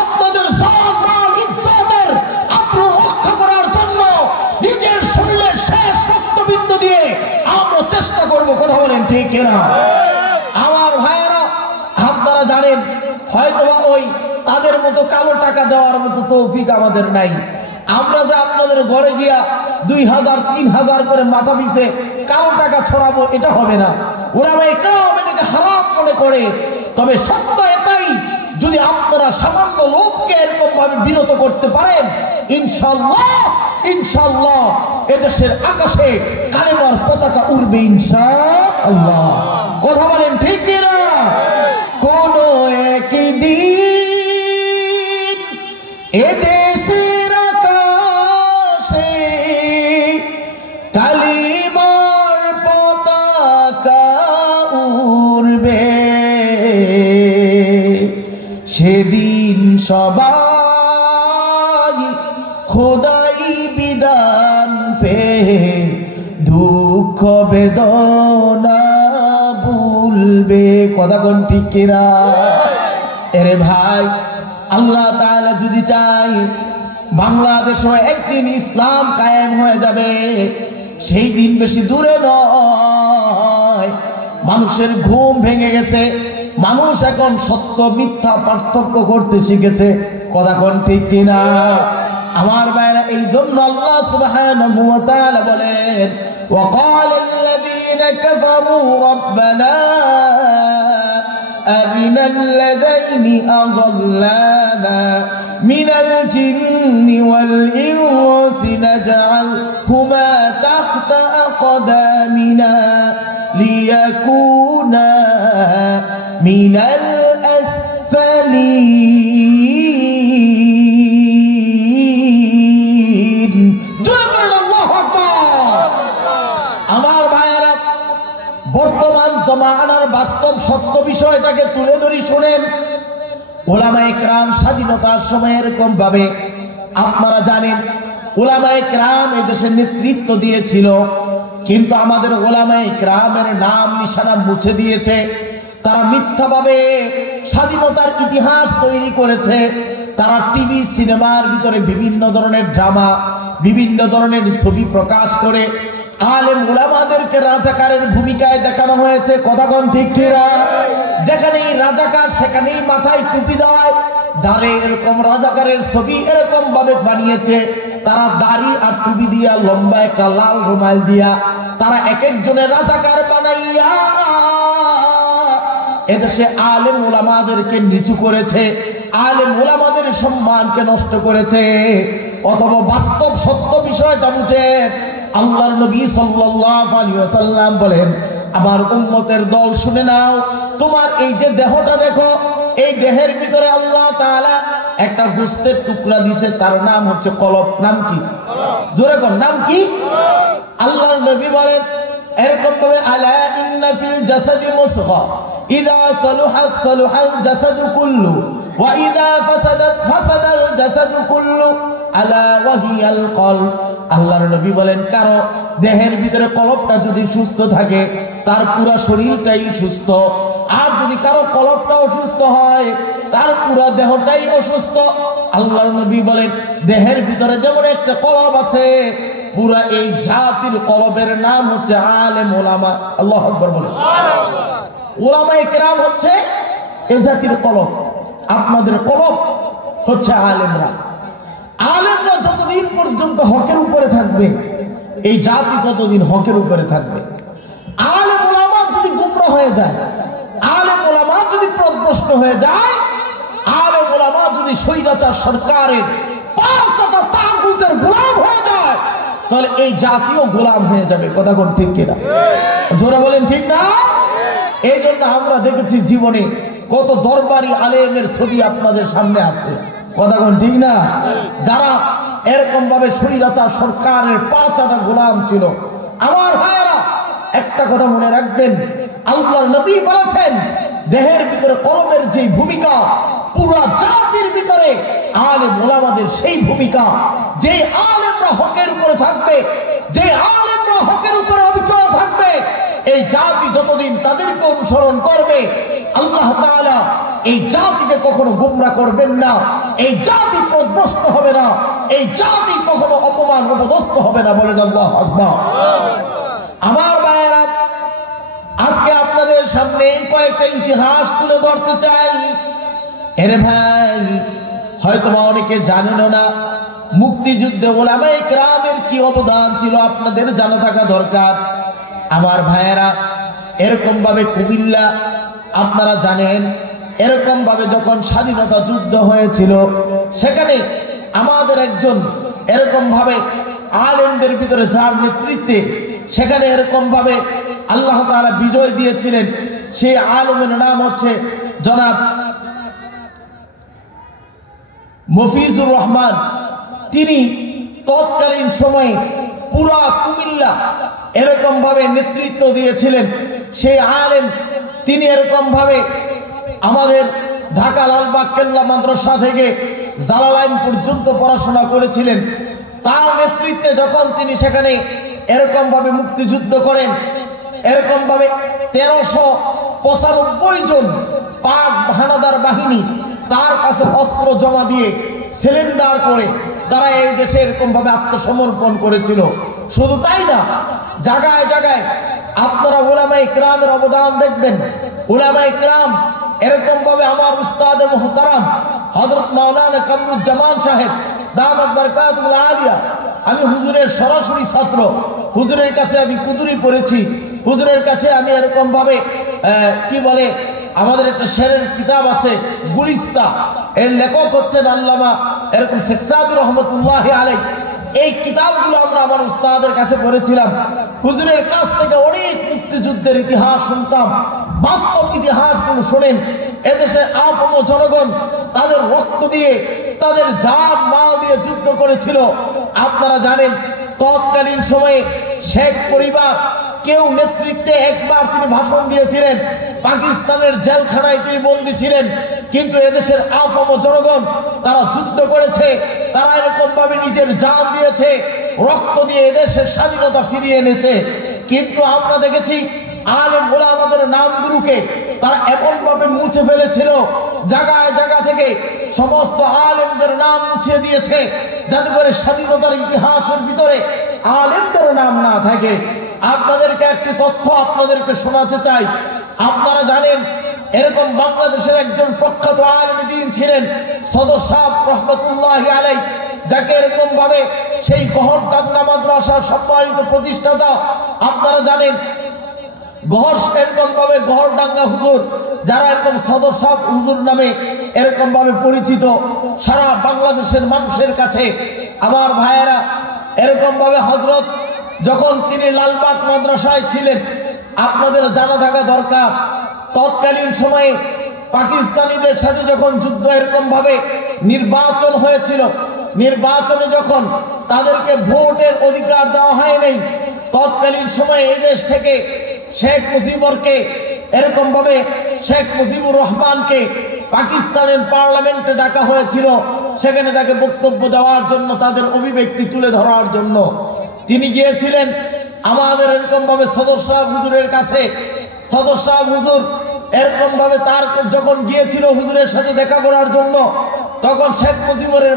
আপনাদের জান মাল ইজ্জতের আপনার রক্ষা করার জন্য নিজের শরীরের শেষ রক্তবিন্দু দিয়ে আমরা চেষ্টা করব। কথা বলেন ঠিক কিনা? আমার ভাইয়েরা, আপনারা জানেন হয়তোবা ওই তাদের মতো কালো টাকা দেওয়ার মতো তৌফিক আমাদের নাই। আমরা যে আপনাদের ঘরে গিয়া 2000 3000 করে মাথা পিছে কালো টাকা ছড়াবো, এটা হবে না। ওরা এটাকে হারাম মনে করে। তবে সত্য এটাই, যদি আপনারা সামান্য লোককে এরকম ভাবে বিরত করতে পারেন, ইনশাআল্লাহ ইনশাআল্লাহ এদেশের আকাশে কালেমার পতাকা উড়বে ইনশাআল্লাহ। কথা বলেন ঠিক কিনা? কোন একদিন এদেশের আকাশে কালিমার পতাকা উড়বে, সেদিন সবাই খোদাই বিধান পেয়ে দুঃখ বেদনা ভুলবে। কথা কোন ঠিক কিনা? এরে ভাই, আল্লাহ তাআলা যদি চাই বাংলাদেশে একদিন ইসলাম কায়েম হয়ে যাবে, সেই দিন বেশি দূরে নয়। মানুষের ঘুম ভেঙে গেছে, মানুষ এখন সত্য মিথ্যা পার্থক্য করতে শিখেছে। কথা কোন ঠিক কিনা? আমার ভাইরা, এই জন্য আল্লাহ সুবহানাহু ওয়া তাআলা বলেন, وقال الذين كفروا ربنا أرنا الذين أضلانا من الجن والإنس نجعلهما تحت أقدامنا ليكونا من الأسفلين। আমার ভাইয়েরা, বর্তমান জমানার বাস্তব সত্য বিষয়টাকে তুলে ধরি, শুনেন। উলামায়ে কেরাম স্বাধীনতার সময় এরকম ভাবে, আপনারা জানেন উলামায়ে কেরাম এদেশের নেতৃত্ব দিয়েছিল, কিন্তু আমাদের উলামায়ে কেরামের নাম নিশানা মুছে দিয়েছে। তারা মিথ্যাভাবে স্বাধীনতার ইতিহাস তৈরি করেছে। তারা টিভি সিনেমার ভিতরে বিভিন্ন ধরনের ড্রামা, বিভিন্ন ধরনের ছবি প্রকাশ করে আলেম উলামাদেরকে রাজাকারের ভূমিকায় দেখানো হয়েছে। কথা কোন ঠিক কিনা? যেখানেই রাজাকার সেখানেই মাথায় টুপি দেওয়ায়। যারা এরকম রাজাকারের ছবি এরকম ভাবে বানিয়েছে, তারা দাড়ি আর টুপি দিয়া, লম্বা একটা লাল রুমাল দিয়া, তারা এক একজনের রাজাকার বানাইয়া এদেশে আলেম উলামাদেরকে নিচু করেছে, আলেম উলামাদের সম্মানকে নষ্ট করেছে। অথবা বাস্তব সত্য বিষয়টা বুঝে আল্লাহর নবী সাল্লাল্লাহু আলাইহি ওয়াসাল্লাম বলেন, আমার উম্মতের দল শুনে নাও, তোমার এই যে দেহটা দেখো, এই দেহের ভিতরে আল্লাহ তাআলা একটা গোশতের টুকরা দিয়েছে, তার নাম হচ্ছে কলব। নাম কি? জোরে কোন নাম কি? আল্লাহর নবী বলেন এরকম ভাবে, আলা ইন্না ফিল জাসাদি মুসগা ইযা সালুহা সালুহাল জাসাদু কুল্লু ওয়া ইযা ফাসাদাত ফাসাদাল জাসাদু কুল্লু আলা ওয়াহিয়াল কলব। আল্লাহর নবী বলেন, কারো দেহের ভিতরে কলবটা যদি সুস্থ থাকে, তার পুরো শরীরটাই সুস্থ। আর যদি কারো কলবটা অসুস্থ হয়, তার পুরো দেহটাই অসুস্থ। আল্লাহর নবী বলেন, দেহের ভিতরে যেমন একটা কলব আছে, পুরা এই জাতির কলবের নাম হচ্ছে আলেম উলামা। আল্লাহু আকবার বলেন। উলামায়ে কেরাম হচ্ছে এই জাতির কলব। আপনাদের কলব হচ্ছে আলেমরা। আলেমরা যতদিন পর্যন্ত হকের উপরে থাকবে, এই জাতি ততদিন হকের উপরে থাকবে। আলেম উলামা যদি গুমরা হয়ে যায়, আলেম উলামা যদি পথভ্রষ্ট হয়ে যায়, আলেম উলামা যদি স্বৈরাচার সরকারের পাঁচটা তাগুতের গোলাম হয়ে যায়, তাহলে এই জাতীয় গোলাম হয়ে যাবে। কথা কোন ঠিক কিনা? জোরে বলেন ঠিক না? এই জন্য আমরা দেখেছি জীবনে কত দরবারি আলেমের ছবি আপনাদের সামনে আছে। কথা কোন ঠিক না? যারা এরকম ভাবে স্বৈরাচার সরকারের পাঁচটা গোলাম ছিল। আমার ভাইয়েরা, একটা কথা মনে রাখবেন, আল্লাহর নবী বলেছেন, দেহের ভিতরে কলমের যে ভূমিকা, পুরো জাতির ভিতরে আলেম উলামাদের সেই ভূমিকা। যে আলেমরা হকের উপরে থাকবে, যে আলেমরা হকের উপরে অবিচল থাকবে, এই জাতি যতদিন তাদেরকে অনুসরণ করবে, আল্লাহ তাআলা এই জাতিকে কখনো গোমরা করবেন না, এই জাতি পথভ্রষ্ট হবে না, এই জাতি কখনো অপমান অপদস্থ হবে না। বলেন আল্লাহু আকবার। আমার ভাইয়েরা, আজকে আপনাদের সামনে কয়েকটা ইতিহাস তুলে ধরতে চাই। এর ভাই, হয়তো অনেকে জানেন না, মুক্তিযুদ্ধে উলামায়ে কেরামের কি অবদান ছিল আপনাদের জানা থাকা দরকার। আমার ভাইয়েরা, এরকম ভাবে কুমিল্লা, আপনারা জানেন এরকম ভাবে যখন স্বাধীনতা যুদ্ধ হয়েছিল সেখানে আমাদের একজন এরকম ভাবে আলেমদের ভিতরে যার নেতৃত্বে সেখানে এরকম ভাবে আল্লাহ তাআলা বিজয় দিয়েছিলেন, সেই আলেমের নাম হচ্ছে জনাব মফিজুর রহমান। তিনি তৎকালীন সময়ে পুরা কুমিল্লা এরকম ভাবে নেতৃত্ব দিয়েছিলেন। সেই আলেম তিনি এরকম ভাবে আমাদের ঢাকা লালবাগ কেল্লা মাদ্রাসা থেকে জালালাইন পর্যন্ত পড়াশোনা করেছিলেন। তার নেতৃত্বে যখন তিনি সেখানে এরকম ভাবে মুক্তিযুদ্ধ করেন, এরকম ভাবে 1395 জন পাক হানাদার বাহিনী তার কাছে অস্ত্র জমা দিয়ে সিলিন্ডার করে তারা এই দেশে এরকম ভাবে আত্মসমর্পণ করেছিল। শুধু তাই না, জায়গায় জায়গায় আপনারা উলামায়ে কিরামের অবদান দেখবেন। উলামায়ে কিরাম এরকম ভাবে আমার উস্তাদ মুহতারাম হযরত মাওলানা কামরুজ্জামান সাহেব দামাত বারকাতুল আলিয়া, আমি হুজুরের সরাসরি ছাত্র, হুজুরের কাছে আমি কুতুরি পড়েছি, হুজুরের কাছে আমি এরকম ভাবে কি বলে আমাদের একটা শেরের কিতাব আছে গুলিস্তা, এর লেখক হচ্ছেন আল্লামা এরকম শেখ সাদুর রহমতুল্লাহি আলাইহি। এই কিতাবগুলো আমরা আমার উস্তাদের কাছে পড়েছিলাম। হুজুরের কাছ থেকে অনেক মুক্তিযুদ্ধের ইতিহাস শুনতাম, বাস্তব ইতিহাসগুলো শোনেন। এদেশে আপন জনগণ তাদের রক্ত দিয়ে তাদের জান মাল দিয়ে যুদ্ধ করেছিল। আপনারা জানেন তৎকালীন সময়ে শেখ পরিবার কেউ নেতৃত্বে একবার তিনি ভাষণ দিয়েছিলেন, পাকিস্তানের জেলখানায় তিনি বন্দী ছিলেন, কিন্তু এদেশের আপাম জনগণ তারা যুদ্ধ করেছে, তারা এরকম ভাবে নিজের জান দিয়েছে, রক্ত দিয়ে এদেশের স্বাধীনতা ফিরিয়ে এনেছে। কিন্তু আমরা দেখেছি আলেম ওলামাদের নামগুলোকে তারা এমন ভাবে মুছে ফেলেছিল, জায়গায় জায়গা থেকে সমস্ত আলেমদের নাম মুছে দিয়েছে যাতে করে স্বাধীনতার ইতিহাসের ভিতরে আলেমদের নাম না থাকে। আপনাদেরকে একটি তথ্য আপনাদেরকে শোনাতে চাই। আপনারা জানেন এরকম বাংলাদেশের একজন প্রখ্যাত আলেম দ্বীন ছিলেন সদর সাহেব রহমতুল্লাহি আলাইহি, যাকে এরকম ভাবে সেই গহরডাঙ্গা মাদ্রাসার সম্মানিত প্রতিষ্ঠাতা আপনারা জানেন এরকম ভাবে গহরডাঙ্গা হুজুর, যারা এরকম সদর সাহেব হুজুর নামে এরকম ভাবে পরিচিত সারা বাংলাদেশের মানুষের কাছে। আমার ভাইয়েরা এরকম ভাবে হযরত যখন তিনি লালবাগ মাদ্রাসায় ছিলেন, আপনাদের জানা থাকা দরকার তৎকালীন সময়ে পাকিস্তানিদের সাথে যখন যুদ্ধ এরকম ভাবে নির্বাচন হয়েছিল, নির্বাচনে যখন তাদেরকে ভোটের অধিকার দেওয়া হয় নাই, তৎকালীন সময়ে এই দেশ থেকে শেখ মুজিবুরকে এরকম ভাবে শেখ মুজিবুর রহমানকে পাকিস্তানের পার্লামেন্টে ডাকা হয়েছিল, সেখানে তাকে বক্তব্য দেওয়ার জন্য, তাদের অভিব্যক্তি তুলে ধরার জন্য তিনি গিয়েছিলেন আমাদের এরকম ভাবে সদর সাহেব হুজুরের কাছে। সদর সাহেব হুজুর এরকম ভাবে তার যখন গিয়েছিল হুজুরের সাথে দেখা করার জন্য, তখন শেখ মুজিবুরের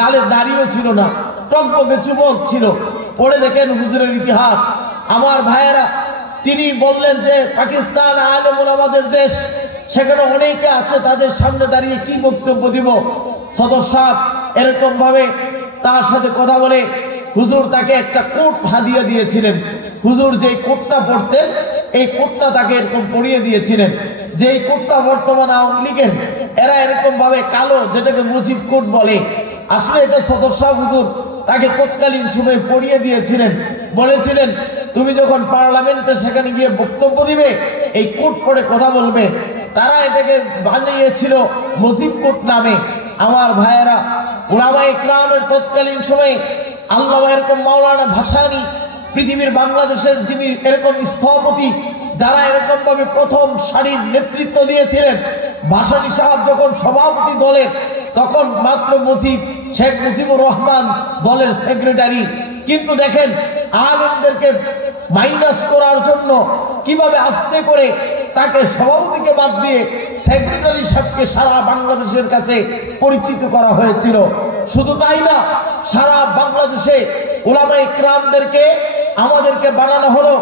গালে দাড়িও ছিল না, টকবকে যুবক ছিল। পড়ে দেখেন হুজুরের ইতিহাস। আমার ভাইয়েরা তিনি বললেন যে পাকিস্তান আলেম ওলামাদের দেশ, সেখানে অনেকে আছে, তাদের সামনে দাঁড়িয়ে কি বক্তব্য দিব। সদর সাহেব এরকম ভাবে তার সাথে কথা বলে হুজুর তাকে একটা কোট হাদিয়া দিয়েছিলেন। হুজুর যে কোটটা পড়তেন এই কোটটা তাকে এরকম পরিয়ে দিয়েছিলেন, যে এই কোটটা বর্তমান আওয়ামী লীগের এরা এরকম ভাবে কালো, যেটাকে মুজিব কোট বলে, আসলে এটা সদর সাহেব হুজুর তাকে তৎকালীন সময়ে পরিয়ে দিয়েছিলেন। বলেছিলেন তুমি যখন পার্লামেন্টে সেখানে গিয়ে বক্তব্য দিবে এই কোট পরে কথা বলবে। তারা এটাকে বানিয়েছিল মুজিব কোট নামে। আমার ভাইয়েরা উলামায়ে কিরামের তৎকালীন সময়ে আল্লামা এরকম মাওলানা ভাসানী, পৃথিবীর বাংলাদেশের যিনি এরকম স্থপতি, যারা এরকম ভাবে প্রথম সারির নেতৃত্ব দিয়েছিলেন, ভাসানী সাহেব যখন সভাপতি দলের, তখন মাত্র শেখ মুজিবুর রহমান দলের সেক্রেটারি। কিন্তু দেখেন আলেমদেরকে মাইনাস করার জন্য কিভাবে আস্তে করে তাকে সভাপতিকে বাদ দিয়ে সেক্রেটারি সাহেবকে সারা বাংলাদেশের কাছে পরিচিত করা হয়েছিল। শুধু তাই না, সারা বাংলাদেশে উলামায়ে কিরামদেরকে আমাদেরকে বানানো হলো।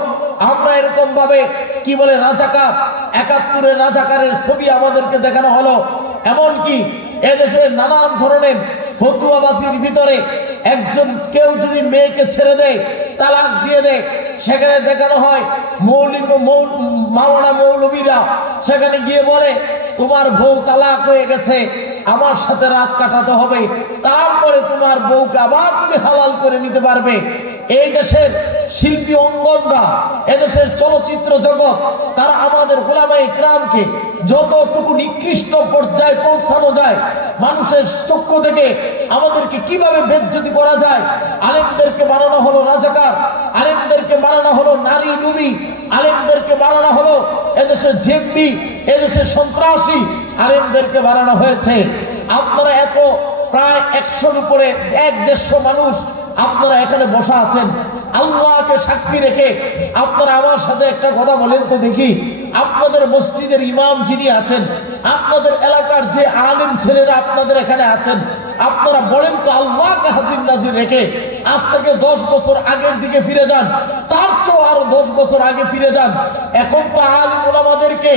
আমরা এরকম ভাবে কি বলে রাজাকার, ৭১-এর রাজাকারের ছবি আমাদেরকে দেখানো হলো। এমনকি এদেশের নানান ধরনের ফতুয়াবাজির ভিতরে একজন কেউ যদি মেয়েকে ছেড়ে দেয়, তালাক দিয়ে দেয়, সেখানে দেখানো হয় মাওলানা মৌলবীরা সেখানে গিয়ে বলে তোমার বউ তালাক হয়ে গেছে, আমার সাথে রাত কাটাতে হবে, তারপরে তোমার বউকে আবার তুমি হালাল করে নিতে পারবে। এই দেশের শিল্পী অঙ্গনরা, এদেশের চলচ্চিত্র জগৎ, তারা আমাদের উলামায়ে কেরামকে যতটুকু নিকৃষ্ট পর্যায়ে পৌঁছানো যায়, মানুষের চক্ষু থেকে আমাদেরকে কিভাবে বেজ্জতি করা যায়, আলেমদেরকে বানানো হলো রাজাকার, আলেমদেরকে বানানো হলো নারী ডুবি, আলেমদেরকে বানানো হলো এদেশের জেম্বি, এদেশের সন্ত্রাসী, আলেমদেরকে বানানো হয়েছে। আপনারা এত প্রায় 100-র উপরে 150 মানুষ আপনারা এখানে বসা আছেন, আল্লাহকে সাক্ষী রেখে আপনারা আমার সাথে একটা কথা বলেন তো দেখি, আপনাদের মসজিদের ইমাম যিনি আছেন, আপনাদের এলাকার যে আলেম ছেলেরা আপনাদের এখানে আছেন, আপনারা বলেন তো আল্লাহকে হাজির নাজির রেখে আজ থেকে 10 বছর আগের দিকে ফিরে যান, তার চেয়েও আরো 10 বছর আগে ফিরে যান। এখন তো আলেম ওলামাদেরকে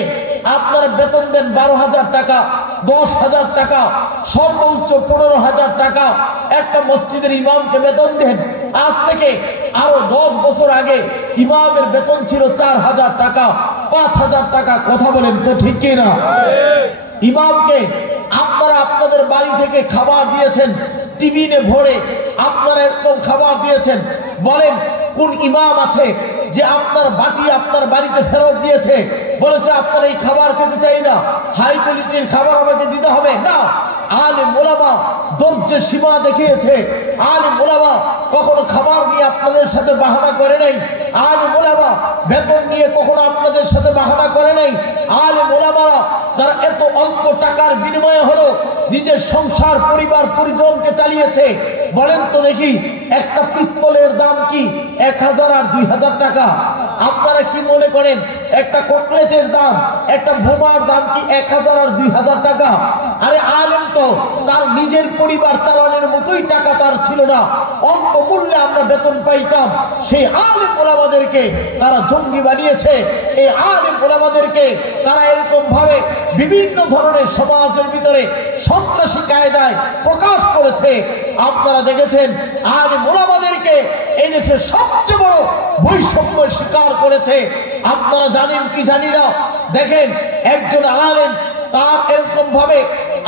আপনারা বেতন দেন 12,000 টাকা, 10,000 টাকা, সর্বোচ্চ 15,000 টাকা একটা মসজিদের ইমামকে বেতন দেন। আজ থেকে আরো 10 বছর আগে ইমামের বেতন ছিল 4,000 টাকা, 5,000 টাকা। কথা বলেন তো ঠিক কি না? ইমামকে আপনারা আপনাদের বাড়ি থেকে খাবার দিয়েছেন, টিফিনে ভরে আপনারা এরকম খাবার দিয়েছেন। বলেন কোন ইমাম আছে যে আপনার বাটি আপনার বাড়িতে ফেরত দিয়েছে, বলেছে আপনারা এই খাবার খেতে চাই না, হাই কোয়ালিটির খাবার আমাকে দিতে হবে না? আলেম ওলামা ধৈর্যের সীমা দেখিয়েছে। আলেম ওলামা কখনো খাবার নিয়ে আপনাদের সাথে বাহানা করে নাই, আলেম ওলামা বেতন নিয়ে কখনো আপনাদের সাথে বাহানা করে নাই। আলেম ওলামারা যারা এত অল্প টাকার বিনিময়ে হলো নিজের সংসার পরিবার পরিজনকে চালিয়েছে। বলেন তো দেখি, একটা পিস্তলের দাম কি 1,000 আর 2,000 টাকা? আপনারা কি মনে করেন একটা চকলেটের দাম, একটা বোমার দাম কি 1,000 আর 2,000 টাকা? আরে আলেম তো তার নিজের পরিবার চালানোর মতোই টাকা তার ছিল না, অল্প মূল্যে আমরা বেতন পাইতাম। সেই আলেম ওলামাদেরকে তারা জঙ্গি বানিয়েছে, এই আলেম ওলামাদেরকে তারা এরকম ভাবে বিভিন্ন ধরনের সমাজের ভিতরে সন্ত্রাসী কায়দায় প্রকাশ করেছে। আপনারা দেখেছেন আলেম ওলামাদেরকে এই দেশের সবচেয়ে বড় বৈষম্যের শিকার করেছে। আপনারা জানেন কি জানি না, দেখেন একজন আলেম তার এরকম ভাবে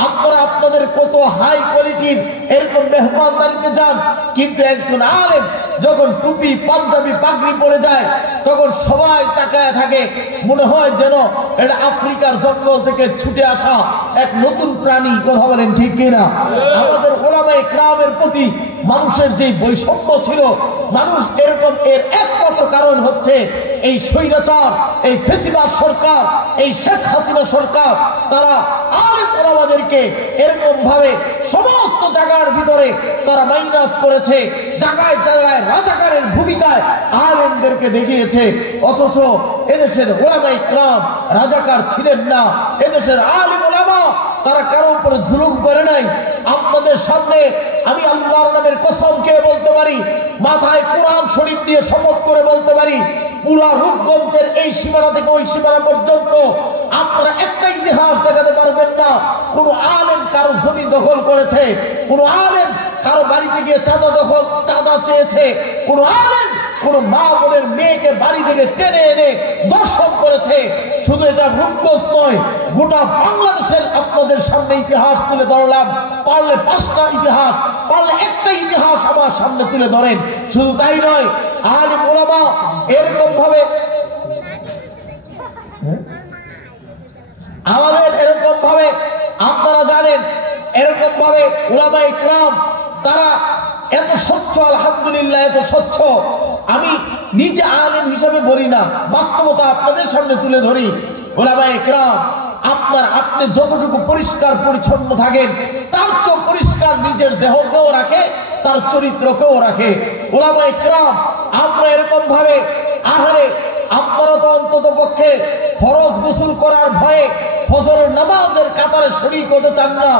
আপনারা আপনাদের কত হাই কোয়ালিটির এরকম মেহমানদারিতে যান, কিন্তু একজন আলেম যখন টুপি পাঞ্জাবি পাগড়ি পরে যায় তখন সবাই তাকায় থাকে, মনে হয় যেন এটা আফ্রিকার জঙ্গল থেকে ছুটে আসা এক নতুন প্রাণী। কথা বলেন ঠিক কিনা? আমাদের ওলামায়ে কেরামের প্রতি মানুষের যে বৈষম্য ছিল, মানুষ এরকম এর একমাত্র কারণ হচ্ছে এই স্বৈরাচার, এই ফ্যাসিবাদ সরকার, এই শেখ হাসিনা সরকার। তারা আলেম ওলামাদেরকে এরকম ভাবে সমস্ত জায়গার ভিতরে তারা মাইনাস করেছে, জায়গায় জায়গায় রাজাকারের ভূমিকায় আলেমদেরকে দেখিয়েছে। অথচ এদেশের ওলামায়ে কেরাম রাজাকার ছিলেন না, এদেশের আলেম ওলামা তারা কারো উপরে জুলুম করে নাই। আপনাদের সামনে আমি আল্লাহর নামের কসম খেয়ে বলতে পারি, মাথায় কোরআন শরীফ দিয়ে শপথ করে বলতে পারি, পুরা রূপগঞ্জের এই সীমানা থেকে ওই সীমানা পর্যন্ত আপনারা একটা ইতিহাস দেখাতে পারবেন না কোন আলেম কারো জমি দখল করেছে, কোন আলেম কারো বাড়িতে গিয়ে চাঁদা চেয়েছে, কোন আলেম কোন মা বোনের মেয়েকে বাড়ি থেকে টেনে এনে দর্শন করেছে। শুধু এটা রূপগঞ্জ নয়, গোটা বাংলাদেশের আপনাদের সামনে ইতিহাস তুলে ধরলাম। পারলে 5টা ইতিহাস, পারলে একটা ইতিহাস আমার সামনে তুলে ধরেন। শুধু তাই নয়, আলেম ওলামা এরকম ভাবে আমাদের এরকম ভাবে আপনারা জানেন, এরকম ভাবে উলামায়ে কেরাম তারা এত স্বচ্ছ, আলহামদুলিল্লাহ এত স্বচ্ছ। আমি নিজে আলেম হিসাবে বলি না, বাস্তবতা আপনাদের সামনে তুলে ধরি। উলামায়ে কেরাম আপনি যতটুকু পরিষ্কার পরিচ্ছন্ন থাকেন তার চেয়ে পরিষ্কার নিজের দেহকেও রাখে, তার চরিত্রকেও রাখে। উলামায়ে কেরাম আমরা এরকম ভাবে আহারে আপনারা তো অন্তত পক্ষে ফরজ গোসল করার ভয়ে ফজরের নামাজের কাতারে শরীক হতে চান না,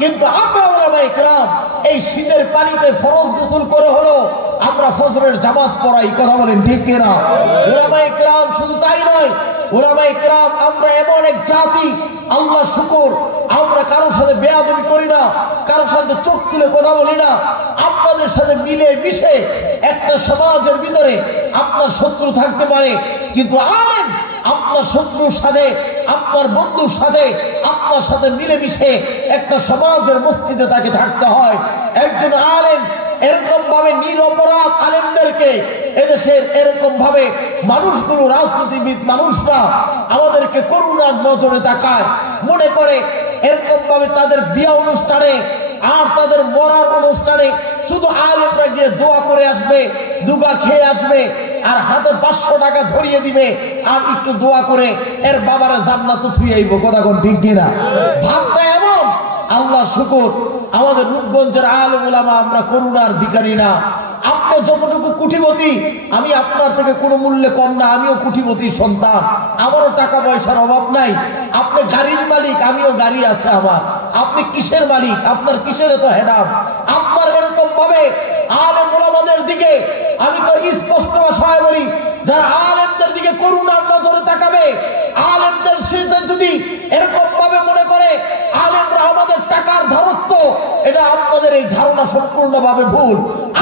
কিন্তু আমরা উলামায়ে কেরাম এই শীতের পানিতে ফরজ গোসল করে হলো আমরা ফজরের জামাত পড়াই। কথা বলেন ঠিক কিনা? উলামায়ে কেরাম শুধু তাই নয়, উলামায়ে কেরাম আমরা এমন এক জাতি, আল্লাহ শুকর, আমরা কারোর সাথে বেয়াদবি করি না, কারোর সাথে চোখ তুলে কথা বলি না। আপনাদের সাথে মিলে মিশে একটা সমাজের ভিতরে আপনার শত্রু থাকতে পারে, কিন্তু আলেম আপনার শত্রুর সাথে আপনার বন্ধুর সাথে আপনার সাথে মিলেমিশে একটা সমাজের মসজিদে তাকে থাকতে হয়। একজন আলেম এরকম ভাবে নিরপরাধ আলেমদেরকে এদেশের এরকম ভাবে মানুষগুলো, রাজনীতিবিদ মানুষরা আমাদেরকে করুণার নজরে তাকায়, মনে করে এরকম ভাবে তাদের বিয়ে অনুষ্ঠানে আর তাদের মরার অনুষ্ঠানে শুধু আলেমরা গিয়ে দোয়া করে আসবে, দুগা খেয়ে আসবে আর হাতে 500 টাকা ধরিয়ে দিবে আর একটু দোয়া করে এর বাবারা জান্নাত থুই আইব। কথা কোন ঠিক কিনা? ভাবটা এমন। আল্লাহ শুকর, আমাদের রূপগঞ্জের আলেম ওলামা আমরা করুণার ভিখারি না। আপনি যতটুকু কুটিপতি, আমি আপনার থেকে কোনো মূল্যে কম না। আমিও কুটিপতির সন্তান, আমারও টাকা পয়সার অভাব নাই। আপনি গাড়ির মালিক, আমিও গাড়ি আছে আমার। আপনি কিসের মালিক? আপনার কিসের এত হেডাম? আপনার এরকম ভাবে আলেম ওলামাদের দিকে আমি তো স্পষ্ট ভাষায় বলি, যারা আলেমদের দিকে করুণার নজরে তাকাবে, আলেমদের সাথে যদি এরকম ভাবে মনে করে আলেমরা আমাদের টাকার ধারস্থ, এটা আপনাদের এই ধারণা সম্পূর্ণভাবে ভুল।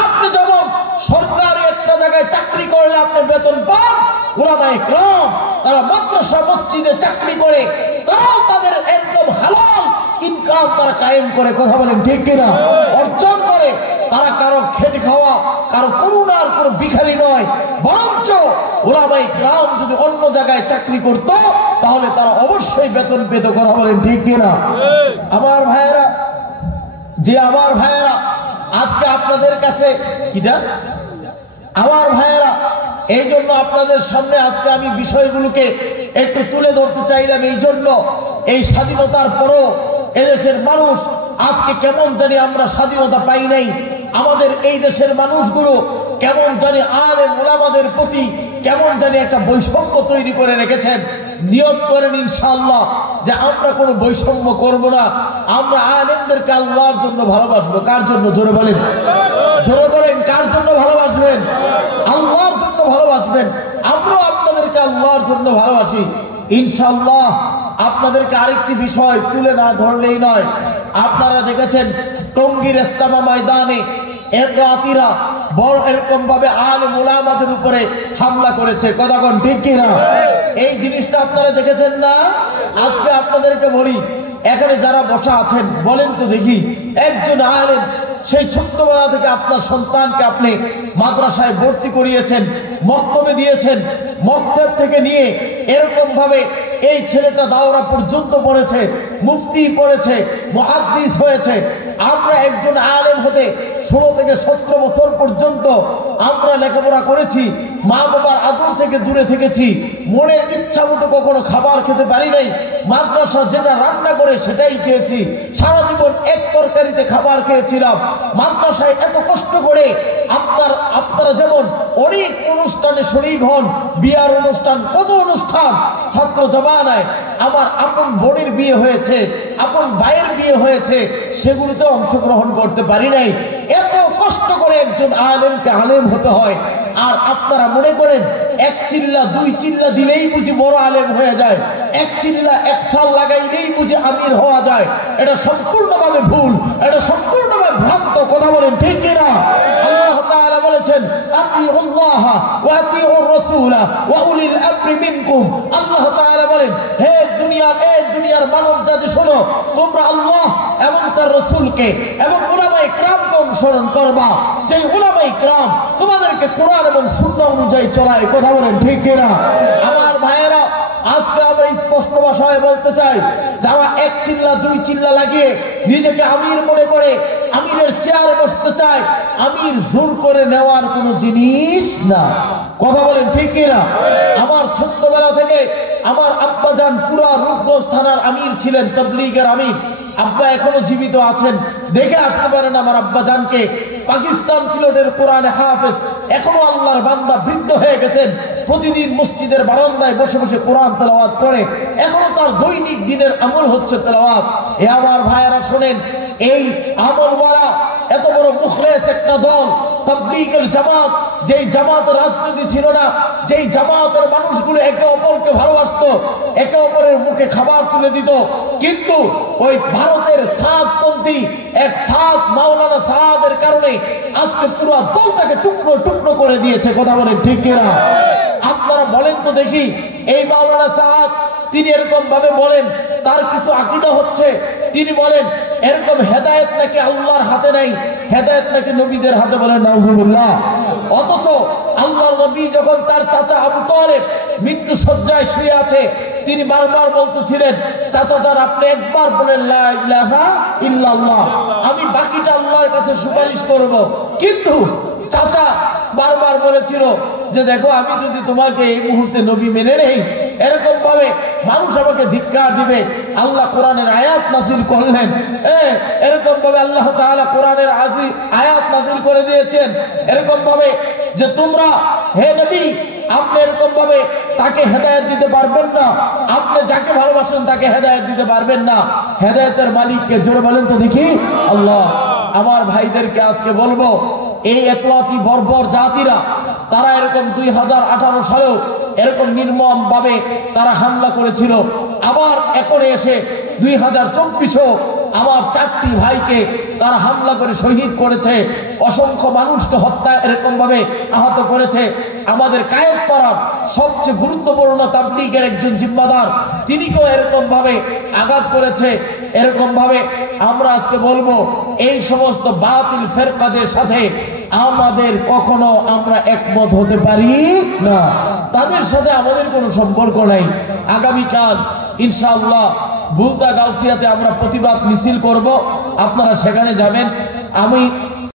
আপনি যখন সরকারি একটা জায়গায় চাকরি করলে আপনি বেতন পান, উলামায়ে কেরাম তারা মাদ্রাসা মসজিদে চাকরি করে তারাও তাদের একদম হালাল ইনকাম তারা কায়েম করে। কথা বলেন ঠিক কিনা? অর্জন করে। তারা কারো খেটে খাওয়া, কারো করুণার কোনো ভিখারি নয়। বরঞ্চ উলামায়ে কেরাম যদি অন্য জায়গায় চাকরি করত তাহলে তারা অবশ্যই বেতন পেত। কথা বলেন ঠিক কিনা? আমার ভাইয়েরা, যে আমার ভাইয়েরা আজকে আপনাদের কাছে কিটা আমার ভাইয়েরা, এই জন্য আপনাদের সামনে আজকে আমি বিষয়গুলোকে একটু তুলে ধরতে চাইলাম। এই জন্য এই স্বাধীনতার পরও এদেশের মানুষ আজকে কেমন জানি আমরা স্বাধীনতা পাই নাই। আমাদের এই দেশের মানুষগুলো কেমন জানি আলেম ওলামাদের প্রতি কেমন জানি একটা বৈষম্য তৈরি করে রেখেছেন। নিয়ত করেন ইনশাআল্লাহ যে আমরা কোনো বৈষম্য করব না। আমরা আলেমদেরকে আল্লাহর জন্য ভালোবাসবো। কার জন্য? জোরে বলেন, জোরে বলেন, কার জন্য ভালোবাসবেন? আল্লাহর জন্য ভালোবাসবেন। আমরাও আপনাদেরকে আল্লাহর জন্য ভালোবাসি ইনশাআল্লাহ। আপনাদেরকে আরেকটি বিষয় তুলে না ধরলেই নয়। আপনারা দেখেছেন টঙ্গীর ইস্তেমা ময়দানে এররাতিরা বড় এরকম ভাবে আলেম ওলামাদের উপরে হামলা করেছে। কথা কোন ঠিক কিনা? এই জিনিসটা আপনারা দেখেছেন না? আজকে আপনাদেরকে বলি, এখানে যারা বসা আছেন বলেন তো দেখি, একজন আলেম সেই ছোট্টবেলা থেকে আপনার সন্তানকে আপনি মাদ্রাসায় ভর্তি করিয়েছেন, মক্তবে দিয়েছেন, মক্তব থেকে নিয়ে এরকম ভাবে এই ছেলেটা দাওরা পর্যন্ত পড়েছে, মুফতি পড়েছে, মুহাদ্দিস হয়েছে। আমরা একজন আলেম হতে 16 থেকে 17 বছর পর্যন্ত আমরা লেখাপড়া করেছি, মা বাবার আদর থেকে দূরে থেকেছি, মনের ইচ্ছা মতো কখনো খাবার খেতে পারি নাই। মাদ্রাসা যেটা রান্না করে সেটাই খেয়েছি। সারা জীবন এক তরকারিতে খাবার খেয়েছিলাম। মাদ্রাসায় এত কষ্ট করে আপনারা যেমন অনেক অনুষ্ঠানে শরীক হন, বিয়ার অনুষ্ঠান, কত অনুষ্ঠান ছাত্র জমানায় আমার আপন বোনের বিয়ে হয়েছে, আপন ভাইয়ের বিয়ে হয়েছে, সেগুলোতে অংশগ্রহণ করতে পারি নাই। এত কষ্ট করে একজন আলেমকে আলেম হতে হয়। আর আপনারা মনে করেন এক চিল্লা দুই চিল্লা দিলেই বুঝি বড় আলেম হয়ে যায়, এক চিল্লা এক সাল লাগাইলেই বুঝি আমির হওয়া যায়। এটা সম্পূর্ণভাবে ভুল, এটা সম্পূর্ণভাবে ভ্রান্ত। কথা বলেন ঠিক কিনা? আল্লাহ তাআলা বলেছেন আতিউল্লাহ ওয়া আতিউর রাসূলা ওয়া উলিল আমরি মিনকুম। আল্লাহ তাআলা বলেন, হে দুনিয়ার মানব জাতি শোনো, তোমরা আল্লাহ এবং তার রাসূলকে এবং উলামায়ে কেরামকে অনুসরণ করবা, যে উলামায়ে কেরাম তোমাদেরকে কোরআন এবং সুন্নাহ অনুযায়ী চলায়। কথা বলেন ঠিক কিনা? আমার ভাইয়েরা, আজকে আমরা স্পষ্ট ভাষায় বলতে চাই, যারা এক চিল্লা দুই চিল্লা লাগিয়ে নিজেকে আমির মনে করে আমিরের চেয়ারে বসতে চায়, আমির জোর করে নেওয়ার কোনো জিনিস না। কথা বলেন ঠিক কিনা? আমার ছোট্টবেলা থেকে আমার আব্বাজান পুরা রূপগঞ্জ থানার আমির ছিলেন, তাবলীগের আমির। আব্বা এখনো জীবিত আছেন, দেখে আসতে পারেন আমার আব্বাজানকে। পাকিস্তান পিলটের কোরআনে হাফেজ, এখনো আল্লাহর বান্দা, বৃদ্ধ হয়ে গেছেন, প্রতিদিন মসজিদের বারান্দায় বসে বসে কোরআন তেলাওয়াত করে, এখনো তার দৈনিক দিনের আমল হচ্ছে তেলাওয়াত। এ আমার ভাইয়েরা শোনেন, এই আমলওয়ালা এত বড় মুখলেস একটা দল তাবলীগের জামাত, যেই জামাতের রাজনীতি ছিল না, যেই জামাতের মানুষগুলো একে অপরকে ভালোবাসতো, একে অপরের মুখে খাবার তুলে দিত, কিন্তু ওই ভারতের সাদপন্থী এক সাদ মাওলানা সাদের কারণে আজকে পুরো দলটাকে টুকরো টুকরো করে দিয়েছে। কথা বলেন ঠিক কিনা? আপনারা বলেন তো দেখি, এই মাওলানা সাদ তিনি এরকম ভাবে বলেন তার কিছু আকীদা হচ্ছে, তিনি বলেন এরকম হেদায়েত নাকি আল্লাহর হাতে নাই, হেদায়েত নাকি নবীদের হাতে, বলেন নাউজুবিল্লাহ। অথচ আল্লাহর নবী যখন তার চাচা আবু তালেব মৃত্যু শয্যায় শুয়ে আছে, তিনি বারবার বলতেছিলেন, চাচা যান আপনি একবার বলেন লা ইলাহা ইল্লাল্লাহ, আমি বাকিটা আল্লাহর কাছে সুপারিশ করব। কিন্তু চাচা বারবার বলেছিল যে দেখো আমি যদি তোমাকে এই মুহূর্তে নবী মেনে নেই, এরকম ভাবে মানুষ আমাকে ধিক্কার দিবে। আল্লাহ কোরআনের আয়াত নাযিল করলেন, এরকম ভাবে আল্লাহ তাআলা কোরআনের আয়াত নাযিল করে দিয়েছেন এরকম ভাবে যে তোমরা হে নবী আপনি এরকম ভাবে তাকে হেদায়েত দিতে পারবেন না, আপনি যাকে ভালোবাসেন তাকে হেদায়েত দিতে পারবেন না। হেদায়েতের মালিককে, জোরে বলেন তো দেখি আল্লাহ। আমার ভাইদেরকে আজকে বলবো, এই একলাতি বর্বর জাতিরা তারা এরকম 2018 সালেও এরকম নির্মম ভাবে তারা হামলা করেছিল, আবার এখন এসে 2024-ও আমার 4টি ভাইকে তারা হামলা করে শহীদ করেছে, অসংখ্য মানুষকে হত্যা এরকম ভাবে আহত করেছে। আমাদের কায়েদ পাড়ার সবচেয়ে গুরুত্বপূর্ণ তাবলীগের একজন জিম্মাদার, তিনিকেও এরকম ভাবে আঘাত করেছে। এরকম ভাবে আমরা আজকে বলবো এই সমস্ত বাতিল ফেরকাদের সাথে আমাদের কখনো আমরা একমত হতে পারি না, তাদের সাথে আমাদের কোনো সম্পর্ক নাই। আগামীকাল ইনশাআল্লাহ বুলতা গাউসিয়াতে আমরা প্রতিবাদ মিছিল করব, আপনারা সেখানে যাবেন। আমি